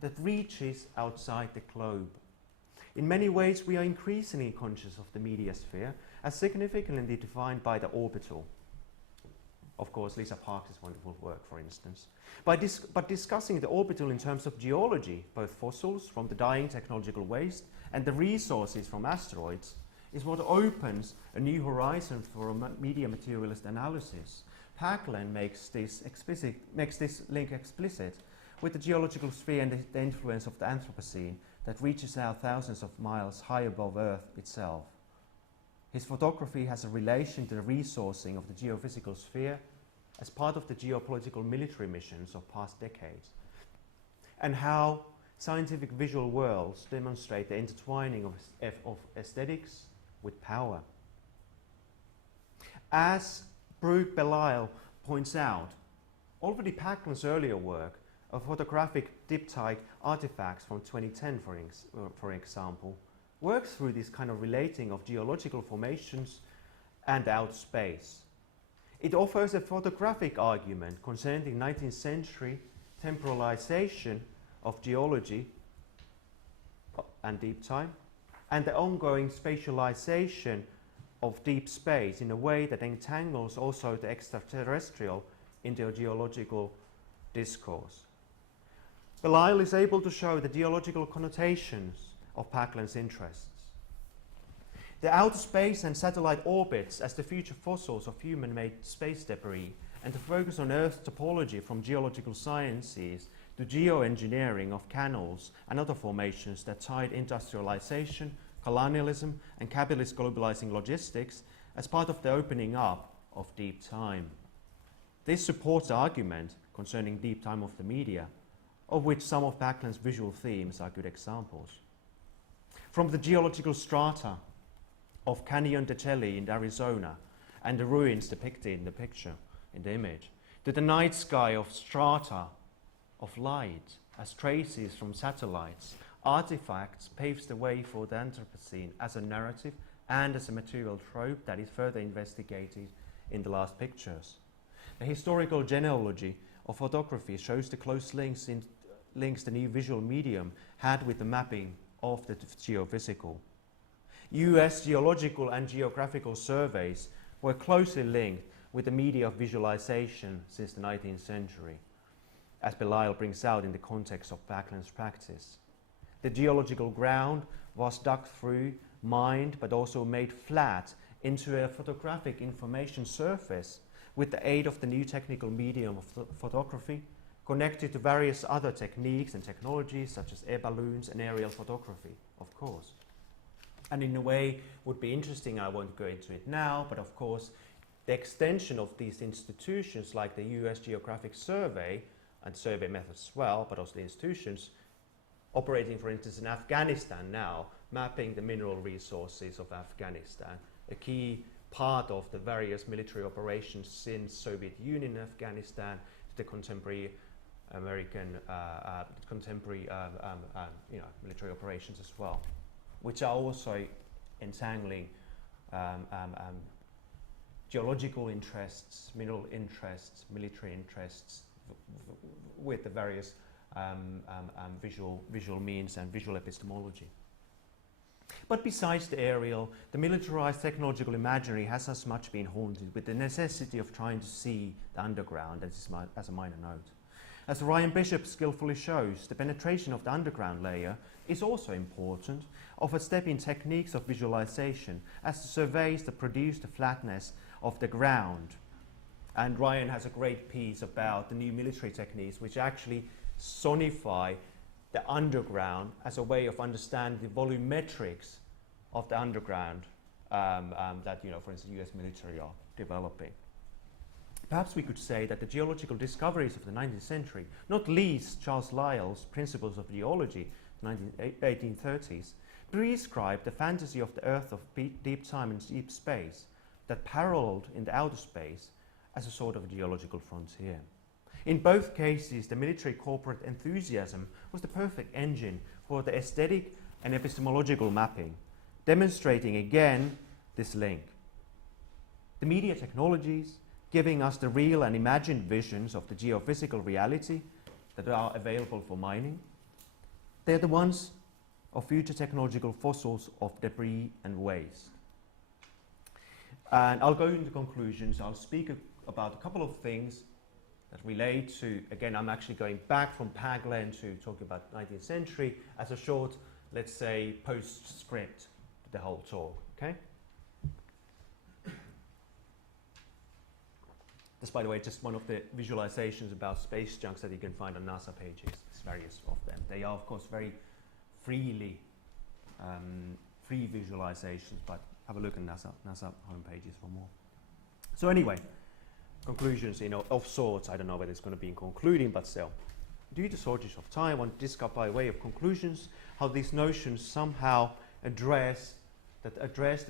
that reaches outside the globe. In many ways, we are increasingly conscious of the media sphere as significantly defined by the orbital. Of course, Lisa Parks' wonderful work, for instance. But discussing the orbital in terms of geology, both fossils from the dying technological waste and the resources from asteroids, is what opens a new horizon for a media materialist analysis. Paglen makes this link explicit with the geological sphere and the influence of the Anthrobscene that reaches out thousands of miles high above Earth itself. His photography has a relation to the resourcing of the geophysical sphere as part of the geopolitical military missions of past decades, and how scientific visual worlds demonstrate the intertwining of aesthetics with power. As Brooke Belisle points out, already Paglen's earlier work of photographic diptych artifacts from 2010, for example, works through this kind of relating of geological formations and outer space. It offers a photographic argument concerning 19th century temporalization of geology and deep time, and the ongoing spatialization of deep space in a way that entangles also the extraterrestrial into a geological discourse. Belisle is able to show the geological connotations of Paglen's interests. The outer space and satellite orbits as the future fossils of human-made space debris, and the focus on Earth's topology from geological sciences to geoengineering of canals and other formations that tied industrialization, colonialism, and capitalist globalizing logistics as part of the opening up of deep time. This supports the argument concerning deep time of the media, of which some of Paglen's visual themes are good examples. From the geological strata of Canyon de Chelly in Arizona and the ruins depicted in the picture, in the image, to the night sky of strata of light as traces from satellites, artifacts paves the way for the Anthrobscene as a narrative and as a material trope that is further investigated in the last pictures. The historical genealogy of Photography shows the close links the new visual medium had with the mapping of the geophysical. US geological and geographical surveys were closely linked with the media of visualization since the 19th century, as Belisle brings out in the context of Backland's practice. The geological ground was dug through, mined, but also made flat into a photographic information surface with the aid of the new technical medium of photography, connected to various other techniques and technologies such as air balloons and aerial photography, of course. And in a way would be interesting, I won't go into it now, but of course the extension of these institutions like the US Geographic Survey and survey methods as well, but also the institutions operating, for instance, in Afghanistan now, mapping the mineral resources of Afghanistan, a key part of the various military operations since Soviet Union in Afghanistan to the contemporary American military operations as well, which are also entangling geological interests, mineral interests, military interests with the various visual means and visual epistemology. But besides the aerial, the militarized technological imaginary has as much been haunted with the necessity of trying to see the underground as a minor note. As Ryan Bishop skillfully shows, the penetration of the underground layer is also important, of a step in techniques of visualization as the surveys that produce the flatness of the ground. And Ryan has a great piece about the new military techniques which actually sonify the underground as a way of understanding the volumetrics of the underground that, for instance, US military are developing. Perhaps we could say that the geological discoveries of the 19th century, not least Charles Lyell's Principles of Geology, 1830s, prescribed the fantasy of the Earth of deep time and deep space that paralleled in the outer space as a sort of geological frontier. In both cases, the military corporate enthusiasm was the perfect engine for the aesthetic and epistemological mapping, demonstrating again this link. The media technologies, giving us the real and imagined visions of the geophysical reality that are available for mining, they're the ones of future technological fossils of debris and waste. And I'll go into conclusions. I'll speak about a couple of things that relate to, again, I'm actually going back from Paglen to talking about 19th century as a short, let's say, postscript to the whole talk, okay? This, by the way, just one of the visualizations about space junks that you can find on NASA pages. There's various of them. They are, of course, very free visualizations, but have a look at NASA home pages for more. So anyway, conclusions, of sorts. I don't know whether it's going to be in concluding, but still. Due to shortage of time, I want to discuss by way of conclusions how these notions somehow address the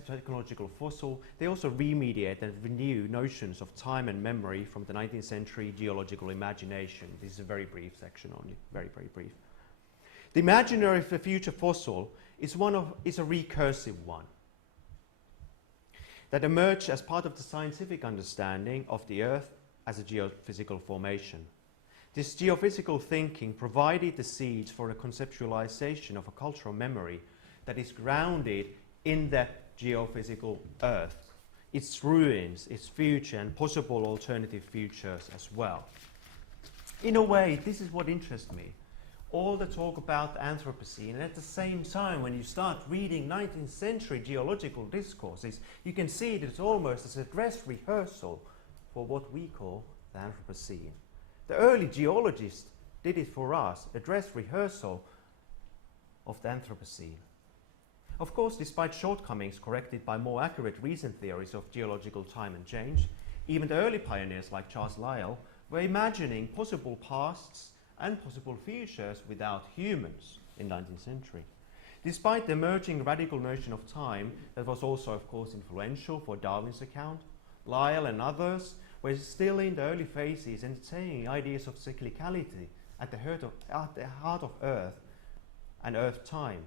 technological fossil. They also remediate and renew notions of time and memory from the 19th century geological imagination. This is a very brief section only, very, very brief. The imaginary of the future fossil is a recursive one that emerged as part of the scientific understanding of the Earth as a geophysical formation. This geophysical thinking provided the seeds for a conceptualization of a cultural memory that is grounded in the geophysical Earth, its ruins, its future, and possible alternative futures as well. In a way, this is what interests me. All the talk about the Anthrobscene, and at the same time, when you start reading 19th century geological discourses, you can see that it's almost as a dress rehearsal for what we call the Anthrobscene. The early geologists did it for us, a dress rehearsal of the Anthrobscene. Of course, despite shortcomings corrected by more accurate recent theories of geological time and change, even the early pioneers like Charles Lyell were imagining possible pasts and possible futures without humans in the 19th century. Despite the emerging radical notion of time that was also, of course, influential for Darwin's account, Lyell and others were still in the early phases entertaining ideas of cyclicality at the heart of Earth and Earth time.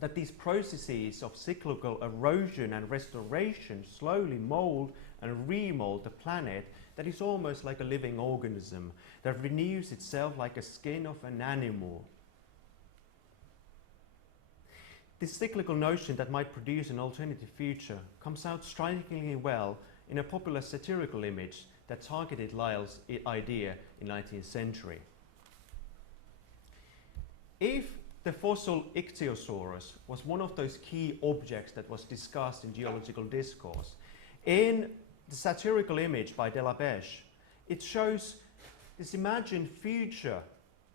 That these processes of cyclical erosion and restoration slowly mold and remold the planet that is almost like a living organism that renews itself like a skin of an animal. This cyclical notion that might produce an alternative future comes out strikingly well in a popular satirical image that targeted Lyell's idea in the 19th century. If the fossil Ichthyosaurus was one of those key objects that was discussed in geological discourse, in the satirical image by Delabèche, it shows this imagined future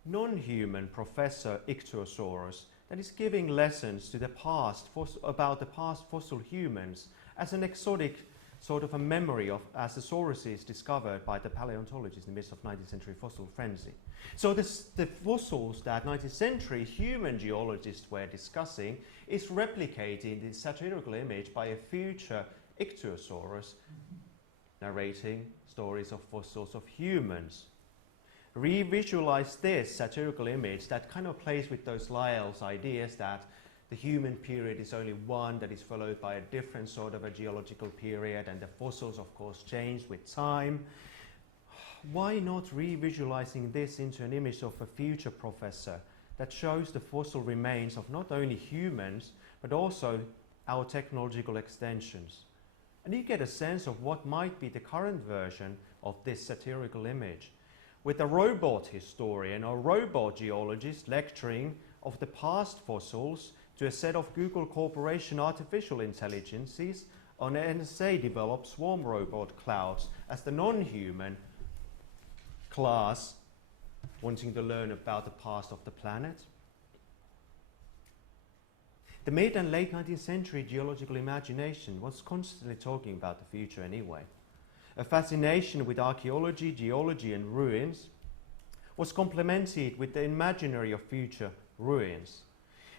non-human Professor Ichthyosaurus that is giving lessons to the past about the past fossil humans as an exotic sort of a memory of as the sauruses discovered by the paleontologists in the midst of 19th century fossil frenzy. So the fossils that 19th century human geologists were discussing is replicated in the satirical image by a future Ichthyosaurus narrating stories of fossils of humans. Revisualize this satirical image that kind of plays with those Lyell's ideas that the human period is only one that is followed by a different sort of a geological period, and the fossils of course change with time. Why not revisualizing this into an image of a future professor that shows the fossil remains of not only humans but also our technological extensions? And you get a sense of what might be the current version of this satirical image, with a robot historian or robot geologist lecturing of the past fossils to a set of Google Corporation artificial intelligences on NSA-developed swarm robot clouds as the non-human class wanting to learn about the past of the planet. The mid and late 19th century geological imagination was constantly talking about the future anyway. A fascination with archaeology, geology and ruins was complemented with the imaginary of future ruins.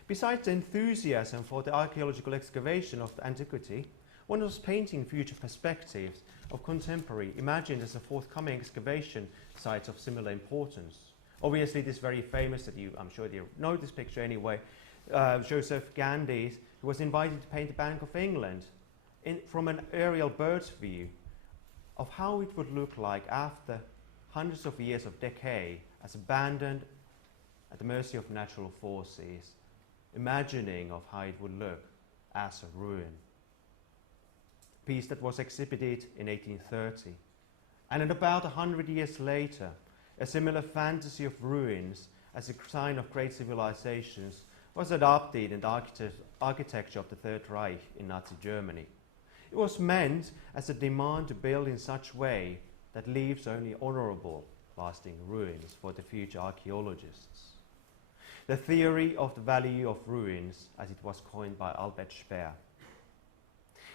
Besides the enthusiasm for the archaeological excavation of antiquity, one was painting future perspectives of contemporary, imagined as a forthcoming excavation sites of similar importance. Obviously, this very famous, I'm sure you know this picture anyway, Joseph Gandy, who was invited to paint the Bank of England from an aerial bird's view of how it would look like after hundreds of years of decay, as abandoned at the mercy of natural forces, imagining of how it would look as a ruin. A piece that was exhibited in 1830. And at about 100 years later, a similar fantasy of ruins as a sign of great civilizations was adopted in the architecture of the Third Reich in Nazi Germany. It was meant as a demand to build in such way that leaves only honorable, lasting ruins for the future archaeologists. The theory of the value of ruins, as it was coined by Albert Speer.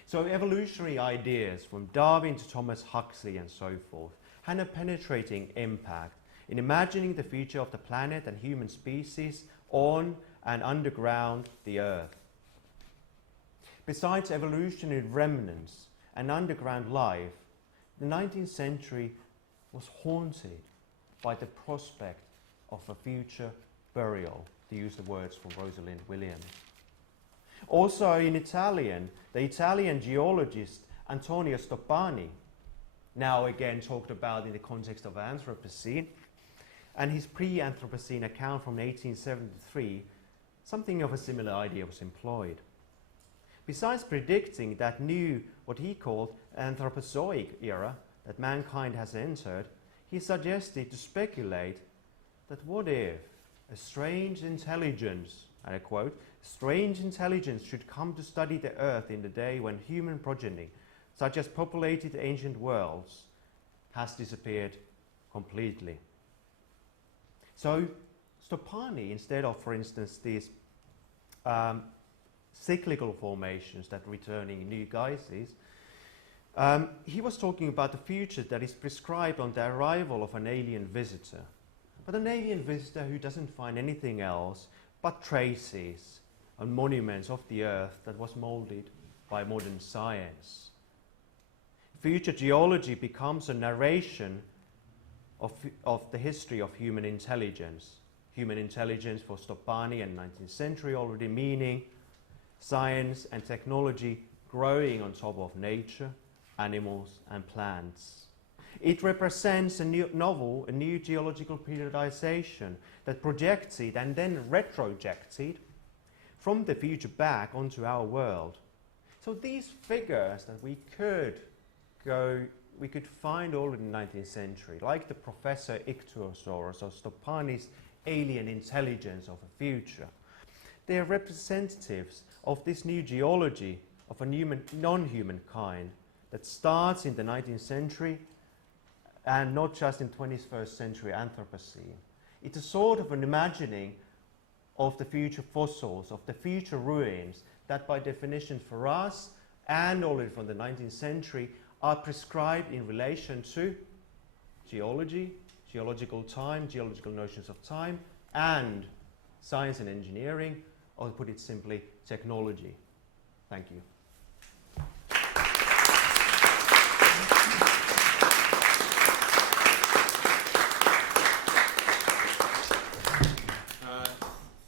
So evolutionary ideas from Darwin to Thomas Huxley and so forth had a penetrating impact in imagining the future of the planet and human species on and underground the Earth. Besides evolutionary remnants and underground life, the 19th century was haunted by the prospect of a future burial, to use the words from Rosalind Williams. Also in Italian, the Italian geologist Antonio Stoppani, now again talked about in the context of Anthrobscene, and his pre-Anthrobscene account from 1873, something of a similar idea was employed. Besides predicting that new, what he called Anthropozoic era that mankind has entered, he suggested to speculate that what if a strange intelligence, and I quote, strange intelligence should come to study the earth in the day when human progeny, such as populated ancient worlds, has disappeared completely. So Stoppani, instead of, for instance, these cyclical formations that returning new guises, he was talking about the future that is prescribed on the arrival of an alien visitor. But an alien visitor who doesn't find anything else but traces and monuments of the earth that was molded by modern science. Future geology becomes a narration of the history of human intelligence. Human intelligence for Stoppani in the 19th century already meaning science and technology growing on top of nature, animals and plants. It represents a new geological periodization that projects it and then retrojects it from the future back onto our world. So these figures that we could find already in the 19th century, like the Professor Ichthyosaurus or Stopani's alien intelligence of a future, they are representatives of this new geology of a non-human kind that starts in the 19th century and not just in 21st century Anthrobscene. It's a sort of an imagining of the future fossils, of the future ruins that by definition for us and already from the 19th century are prescribed in relation to geology, geological time, geological notions of time, and science and engineering, or to put it simply, technology. Thank you.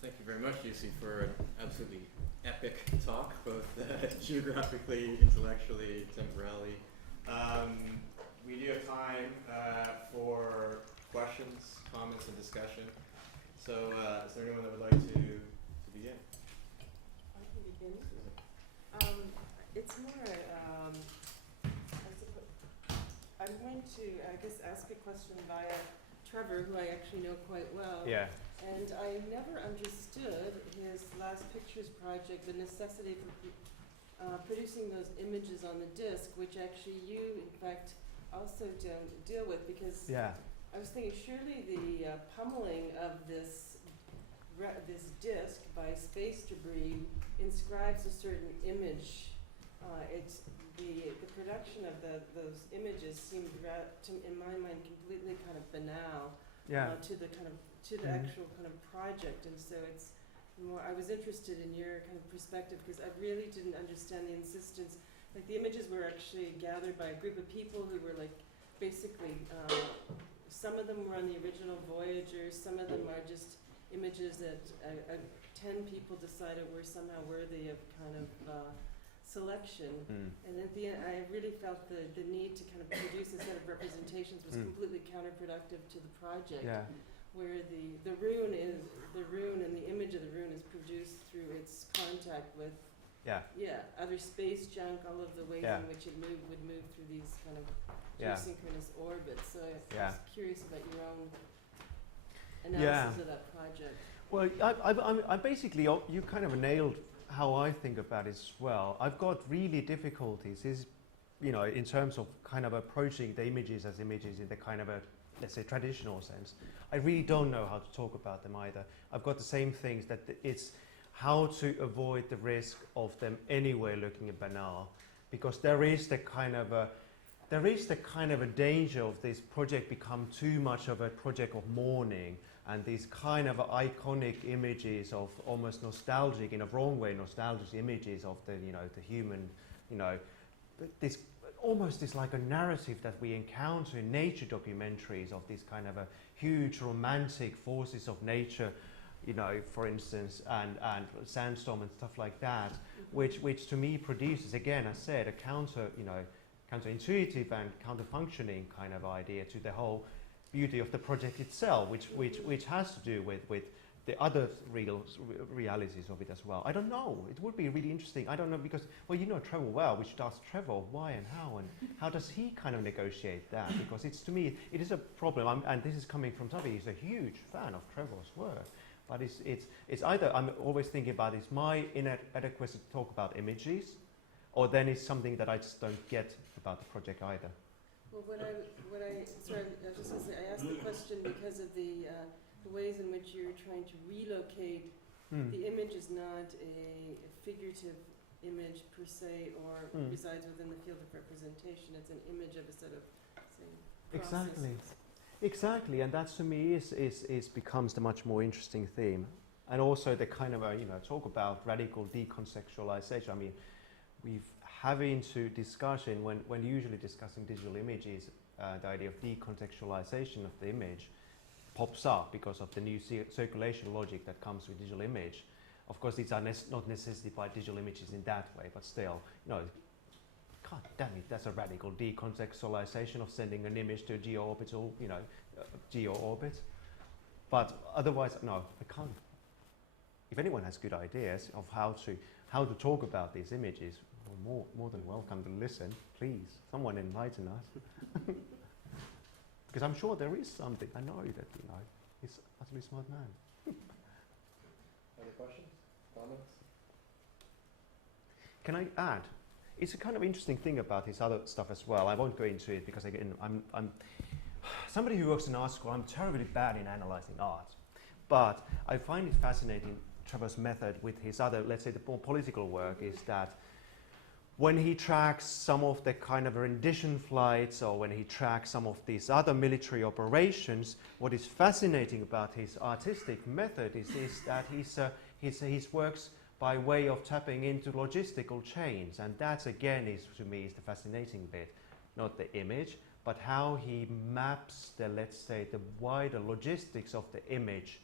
Thank you very much, Jussi, for an absolutely epic talk, both geographically, intellectually, temporally. We do have time for questions, comments, and discussion. So, is there anyone that would like to begin? I can begin. It's more, I suppose, I'm going to, I guess, ask a question via Trevor, who I actually know quite well. Yeah. And I never understood his last pictures project, the necessity for producing those images on the disc, which actually you, in fact, also don't deal with, because Yeah. I was thinking surely the pummeling of this disc by space debris inscribes a certain image. It's the production of those images seemed, in my mind, completely kind of banal. Yeah. To the actual kind of project, and so it's more. I was interested in your kind of perspective, because I really didn't understand the insistence. Like, the images were actually gathered by a group of people who were like basically. Some of them were on the original Voyager. Some of them are just images that 10 people decided were somehow worthy of kind of selection. And at the end, I really felt the need to kind of produce a set of representations was completely counterproductive to the project. Yeah. Where the rune and the image of the rune is produced through its contact with other space junk, all of the ways in which it would move through these kind of geosynchronous orbits. So I was curious about your own analysis of that project. Well, I basically, you kind of nailed how I think about it as well. I've got really difficulties in terms of kind of approaching the images as images in the kind of a, let's say, traditional sense. I really don't know how to talk about them either. I've got the same things, that it's how to avoid the risk of them anyway looking banal, because there is the kind of a danger of this project become too much of a project of mourning, and these kind of iconic images of almost nostalgic, in a wrong way, nostalgic images of the human, this almost is like a narrative that we encounter in nature documentaries of these kind of a huge romantic forces of nature, for instance, and sandstorm and stuff like that, which to me produces, again, as I said, a counterintuitive and counter-functioning kind of idea to the whole beauty of the project itself, which has to do with the other realities of it as well. I don't know. It would be really interesting. I don't know, because, well, you know Trevor well. We should ask Trevor why and how does he kind of negotiate that? Because it's, to me, it is a problem. And this is coming from somebody who's a huge fan of Trevor's work. But it's either I'm always thinking about, is my inadequacy to talk about images, or then it's something that I just don't get about the project either. Well, sorry, I was just going to say, I asked the question because of the ways in which you're trying to relocate. The image is not a figurative image per se, or resides within the field of representation. It's an image of a set of, say, processes. Exactly, and that to me is becomes the much more interesting theme, and also the kind of talk about radical deconceptualization. I mean, we've having to discussion when usually discussing digital images, the idea of decontextualization of the image pops up because of the new circulation logic that comes with digital image. Of course, these are not necessarily by digital images in that way, but still, God damn it, that's a radical decontextualization of sending an image to a geo-orbital, geo-orbit. But otherwise, no, I can't. If anyone has good ideas of how to talk about these images, we're more than welcome to listen. Please, someone enlighten us. Because I'm sure there is something. I know that, he's an utterly smart man. Other questions? Comments? Can I add? It's a kind of interesting thing about his other stuff as well. I won't go into it because, again, I'm somebody who works in art school. I'm terribly bad in analyzing art. But I find it fascinating, Trevor's method with his other, let's say, the more political work is that when he tracks some of the kind of rendition flights or when he tracks some of these other military operations, what is fascinating about his artistic method is that his works by way of tapping into logistical chains, and that again is, to me, is the fascinating bit, not the image, but how he maps the, let's say, the wider logistics of the image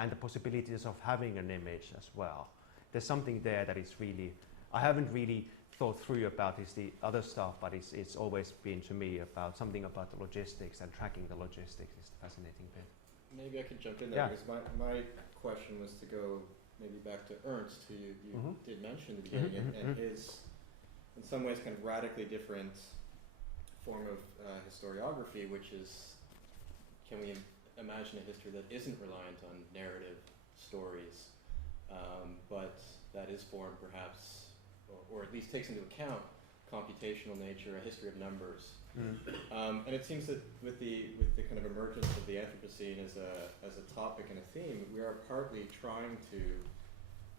and the possibilities of having an image as well. There's something there that is really, I haven't really thought through about the other stuff, but it's always been to me about something about the logistics, and tracking the logistics is the fascinating bit. Maybe I could jump in there, because my question was to go maybe back to Ernst, who you did mention at the beginning, and his, in some ways, kind of radically different form of historiography, which is, can we imagine a history that isn't reliant on narrative stories, but that is formed perhaps, or at least takes into account computational nature, a history of numbers. And it seems that with the kind of emergence of the Anthropocene as a topic and a theme, we are partly trying to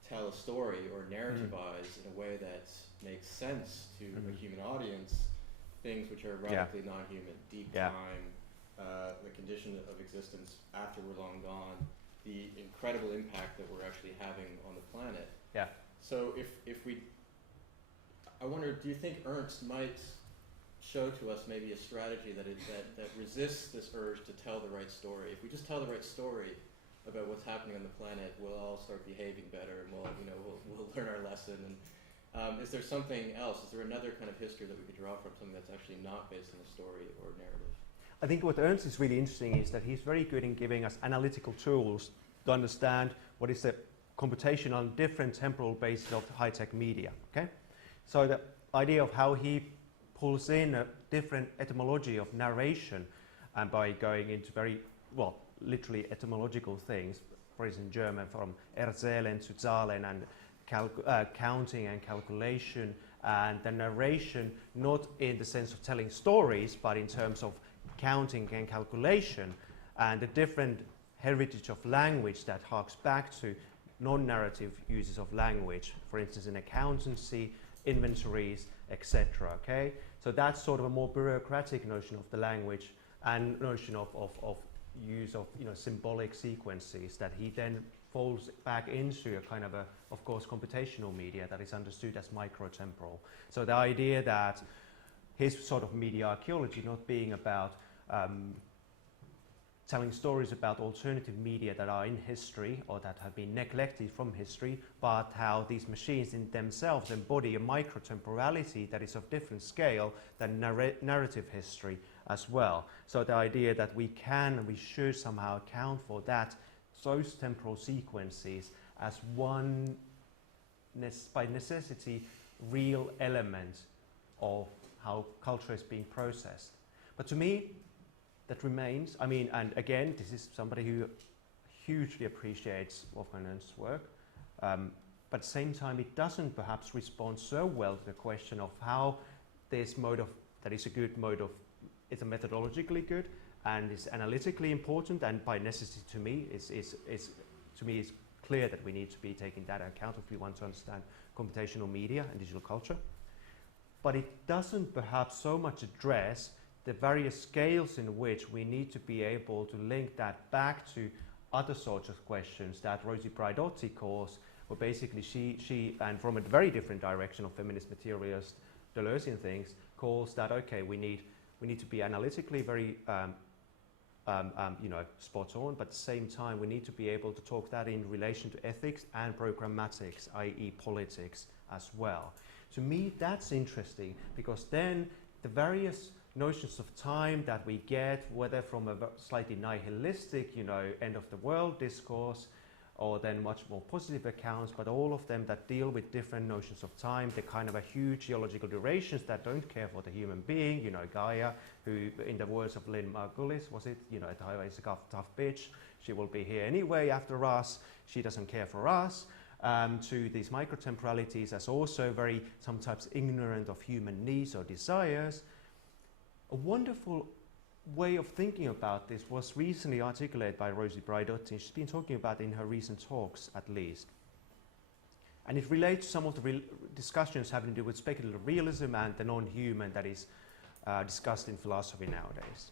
tell a story or narrativize in a way that makes sense to a human audience things which are radically non-human, deep time, the condition of existence after we're long gone, the incredible impact that we're actually having on the planet. Yeah. So I wonder, do you think Ernst might show to us maybe a strategy that resists this urge to tell the right story? If we just tell the right story about what's happening on the planet, we'll all start behaving better, and we'll learn our lesson. And is there something else? Is there another kind of history that we could draw from, something that's actually not based on a story or narrative? I think what Ernst is really interesting is that he's very good in giving us analytical tools to understand what is the computation on different temporal bases of high-tech media. Okay, so the idea of how he pulls in a different etymology of narration, and by going into very, well, literally etymological things, for instance, in German from erzählen to zahlen, and counting and calculation, and the narration, not in the sense of telling stories, but in terms of counting and calculation, and the different heritage of language that harks back to non-narrative uses of language, for instance, in accountancy, inventories, etc. Okay, so that's sort of a more bureaucratic notion of the language and notion of use of symbolic sequences that he then folds back into a kind of course, computational media that is understood as microtemporal. So the idea that his sort of media archaeology not being about telling stories about alternative media that are in history or that have been neglected from history, but how these machines in themselves embody a microtemporality that is of different scale than narrative history as well. So the idea that we can and we should somehow account for that, those temporal sequences as one, by necessity, real element of how culture is being processed. But to me, that remains, and again, this is somebody who hugely appreciates Wolfgang Ernst's work, but at the same time, it doesn't perhaps respond so well to the question of how this mode of, that is a good mode of, it's a methodologically good and is analytically important, and by necessity to me, it's clear that we need to be taking that account if we want to understand computational media and digital culture. But it doesn't perhaps so much address the various scales in which we need to be able to link that back to other sorts of questions that Rosie Braidotti calls, where basically she and from a very different direction of feminist materialist Deleuzian things, calls that, okay, we need to be analytically very spot on, but at the same time we need to be able to talk that in relation to ethics and programmatics, i.e. politics as well. To me, that's interesting, because then the various notions of time that we get, whether from a slightly nihilistic, end of the world discourse, or then much more positive accounts, but all of them that deal with different notions of time, the kind of a huge geological durations that don't care for the human being, Gaia, who, in the words of Lynn Margulis, was it, at the highway is a tough bitch, she will be here anyway after us, she doesn't care for us, to these microtemporalities as also very sometimes ignorant of human needs or desires. A wonderful way of thinking about this was recently articulated by Rosie Braidotti. She's been talking about it in her recent talks, at least. And it relates to some of the discussions having to do with speculative realism and the non-human that is discussed in philosophy nowadays.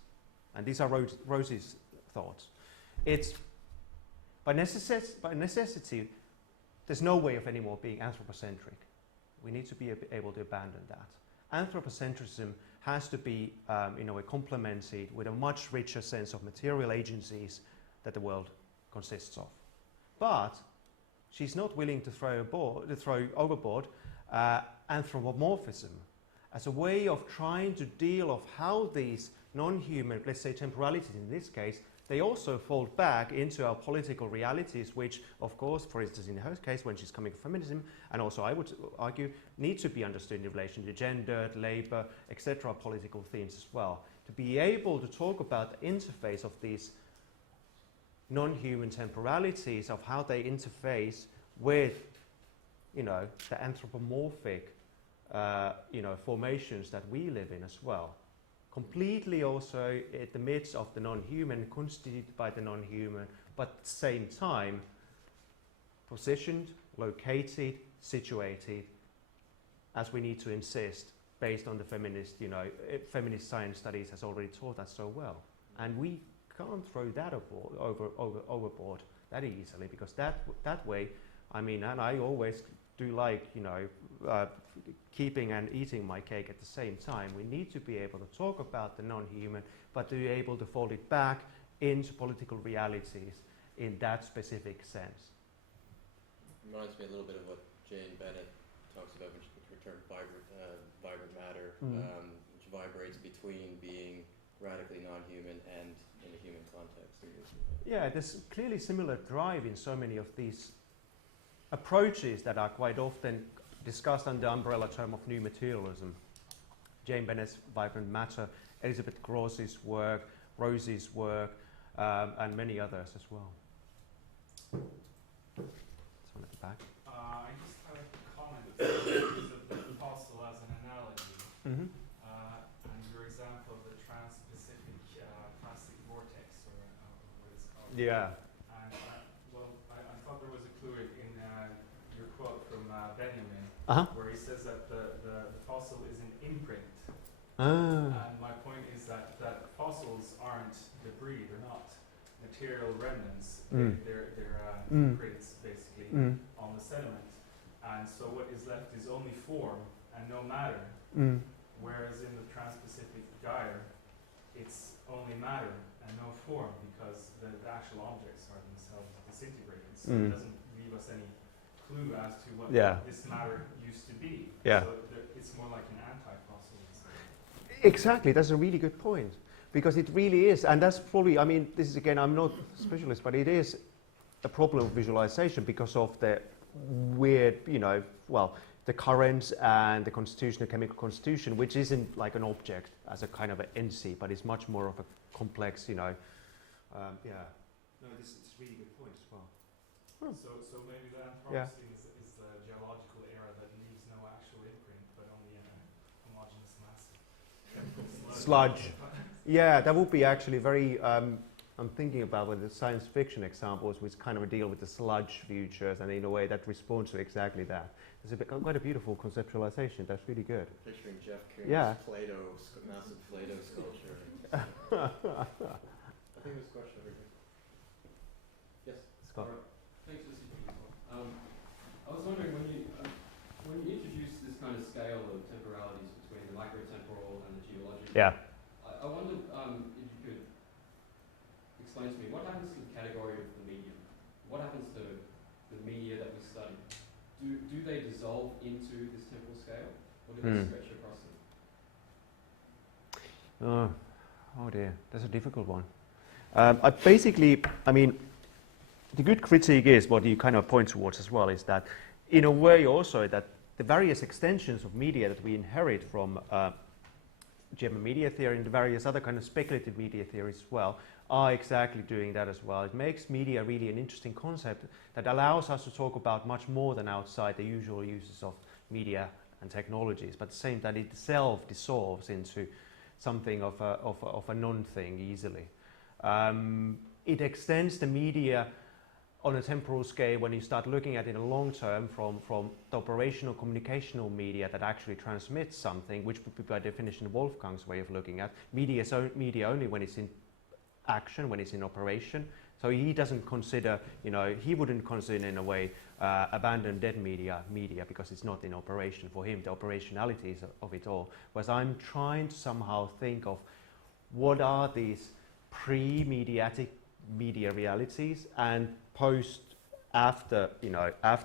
And these are Rosie's thoughts. It's, by necessity, there's no way of anymore being anthropocentric. We need to be able to abandon that. Anthropocentrism has to be, in a way, complemented with a much richer sense of material agencies that the world consists of. But she's not willing to throw overboard anthropomorphism as a way of trying to deal of how these non-human, let's say temporalities in this case, they also fold back into our political realities, which, of course, for instance, in her case, when she's coming from feminism, and also I would argue, need to be understood in relation to gender, labour, etc., political themes as well. To be able to talk about the interface of these non-human temporalities, of how they interface with, the anthropomorphic, formations that we live in as well. Completely also at the midst of the non-human, constituted by the non-human, but at the same time positioned, located, situated, as we need to insist, based on the feminist, feminist science studies has already taught us so well. And we can't throw that overboard that easily, because that way, and I always do like, keeping and eating my cake at the same time. We need to be able to talk about the non-human, but to be able to fold it back into political realities in that specific sense. Reminds me a little bit of what Jane Bennett talks about with her term vibrant matter, which vibrates between being radically non-human and in a human context. Yeah, there's clearly similar drive in so many of these approaches that are quite often discussed under the umbrella term of new materialism. Jane Bennett's Vibrant Matter, Elizabeth Gross's work, Rosie's work, and many others as well. This one at the back. I just had a comment about the use of the fossil as an analogy, and your example of the trans-Pacific plastic vortex, or what it's called. Yeah. And I thought there was a clue in your quote from Benjamin, where he says that the fossil is an imprint. And my point is that fossils aren't debris; they're not material remnants. They're imprints, basically, on the sediment. And so what is left is only form and no matter. Whereas in the trans-Pacific gyre, it's only matter and no form, because the actual objects are themselves disintegrated. So it doesn't leave us any clue as to what this matter used to be. Yeah. So it's more like an anti-fossil. Exactly, that's a really good point. Because it really is, and that's probably, this is again, I'm not a specialist, but it is a problem of visualization because of the weird, the currents and the constitution, the chemical constitution, which isn't like an object as a kind of an entity, but it's much more of a complex, No, this is a really good point as well. So maybe the Anthrobscene is the geological era that leaves no actual imprint, but only a homogeneous mass. Sludge. Yeah, that would be actually very, I'm thinking about with the science fiction examples, which kind of deal with the sludge futures, and in a way that responds to exactly that. It's quite a beautiful conceptualization. That's really good. Picturing Jeff Koons' massive Play-Doh sculpture. I think there's a question over here. Yes, Scott. Thanks, this is beautiful. I was wondering, when you introduce this kind of scale of temporalities between the microtemporal and the geological, I wondered if you could explain to me what happens to the category of the medium. What happens to the media that we study? do they dissolve into this temporal scale, or do they stretch across them? Oh dear, that's a difficult one. I mean, the good critique is what you kind of point towards as well, is that in a way also that the various extensions of media that we inherit from German media theory and the various other kind of speculative media theories as well are exactly doing that as well. It makes media really an interesting concept that allows us to talk about much more than outside the usual uses of media and technologies, but at the same time it itself dissolves into something of a non-thing easily. It extends the media on a temporal scale when you start looking at it in the long term from the operational communicational media that actually transmits something, which would be by definition Wolfgang's way of looking at. Media is media only when it's in action, when it's in operation. So he doesn't consider, he wouldn't consider in a way abandoned dead media because it's not in operation for him, the operationalities of it all. Whereas I'm trying to somehow think of what are these pre-mediatic media realities and after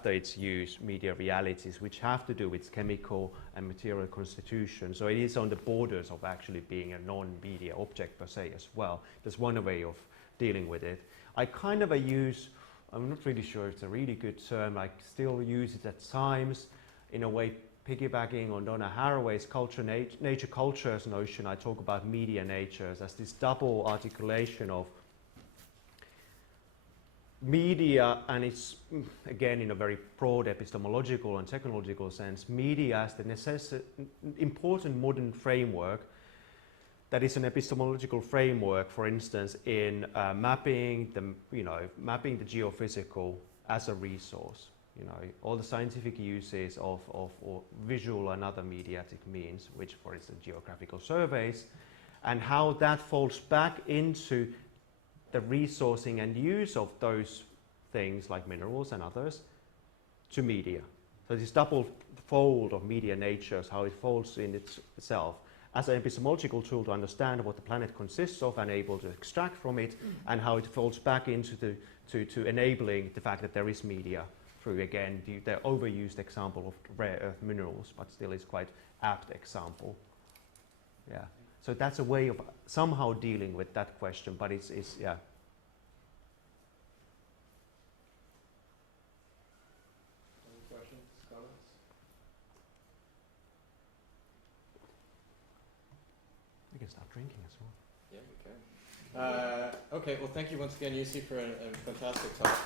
its use media realities, which have to do with chemical and material constitution. So it is on the borders of actually being a non-media object per se as well. That's one way of dealing with it. I kind of I'm not really sure if it's a really good term, I still use it at times in a way piggybacking on Donna Haraway's nature cultures notion. I talk about media natures as this double articulation of media, and it's again in a very broad epistemological and technological sense, media as the important modern framework that is an epistemological framework, for instance, in mapping the geophysical as a resource. All the scientific uses of visual and other mediatic means, which, for instance, geographical surveys, and how that folds back into the resourcing and use of those things like minerals and others to media. So this double fold of media natures, how it folds in itself as an epistemological tool to understand what the planet consists of and able to extract from it, and how it folds back into to enabling the fact that there is media through, again, the overused example of rare earth minerals, but still is quite apt example. Yeah. So that's a way of somehow dealing with that question, but it's yeah. Any questions, comments? We can start drinking as well. Yeah, we can. Okay, well, thank you once again, Jussi, for a fantastic talk.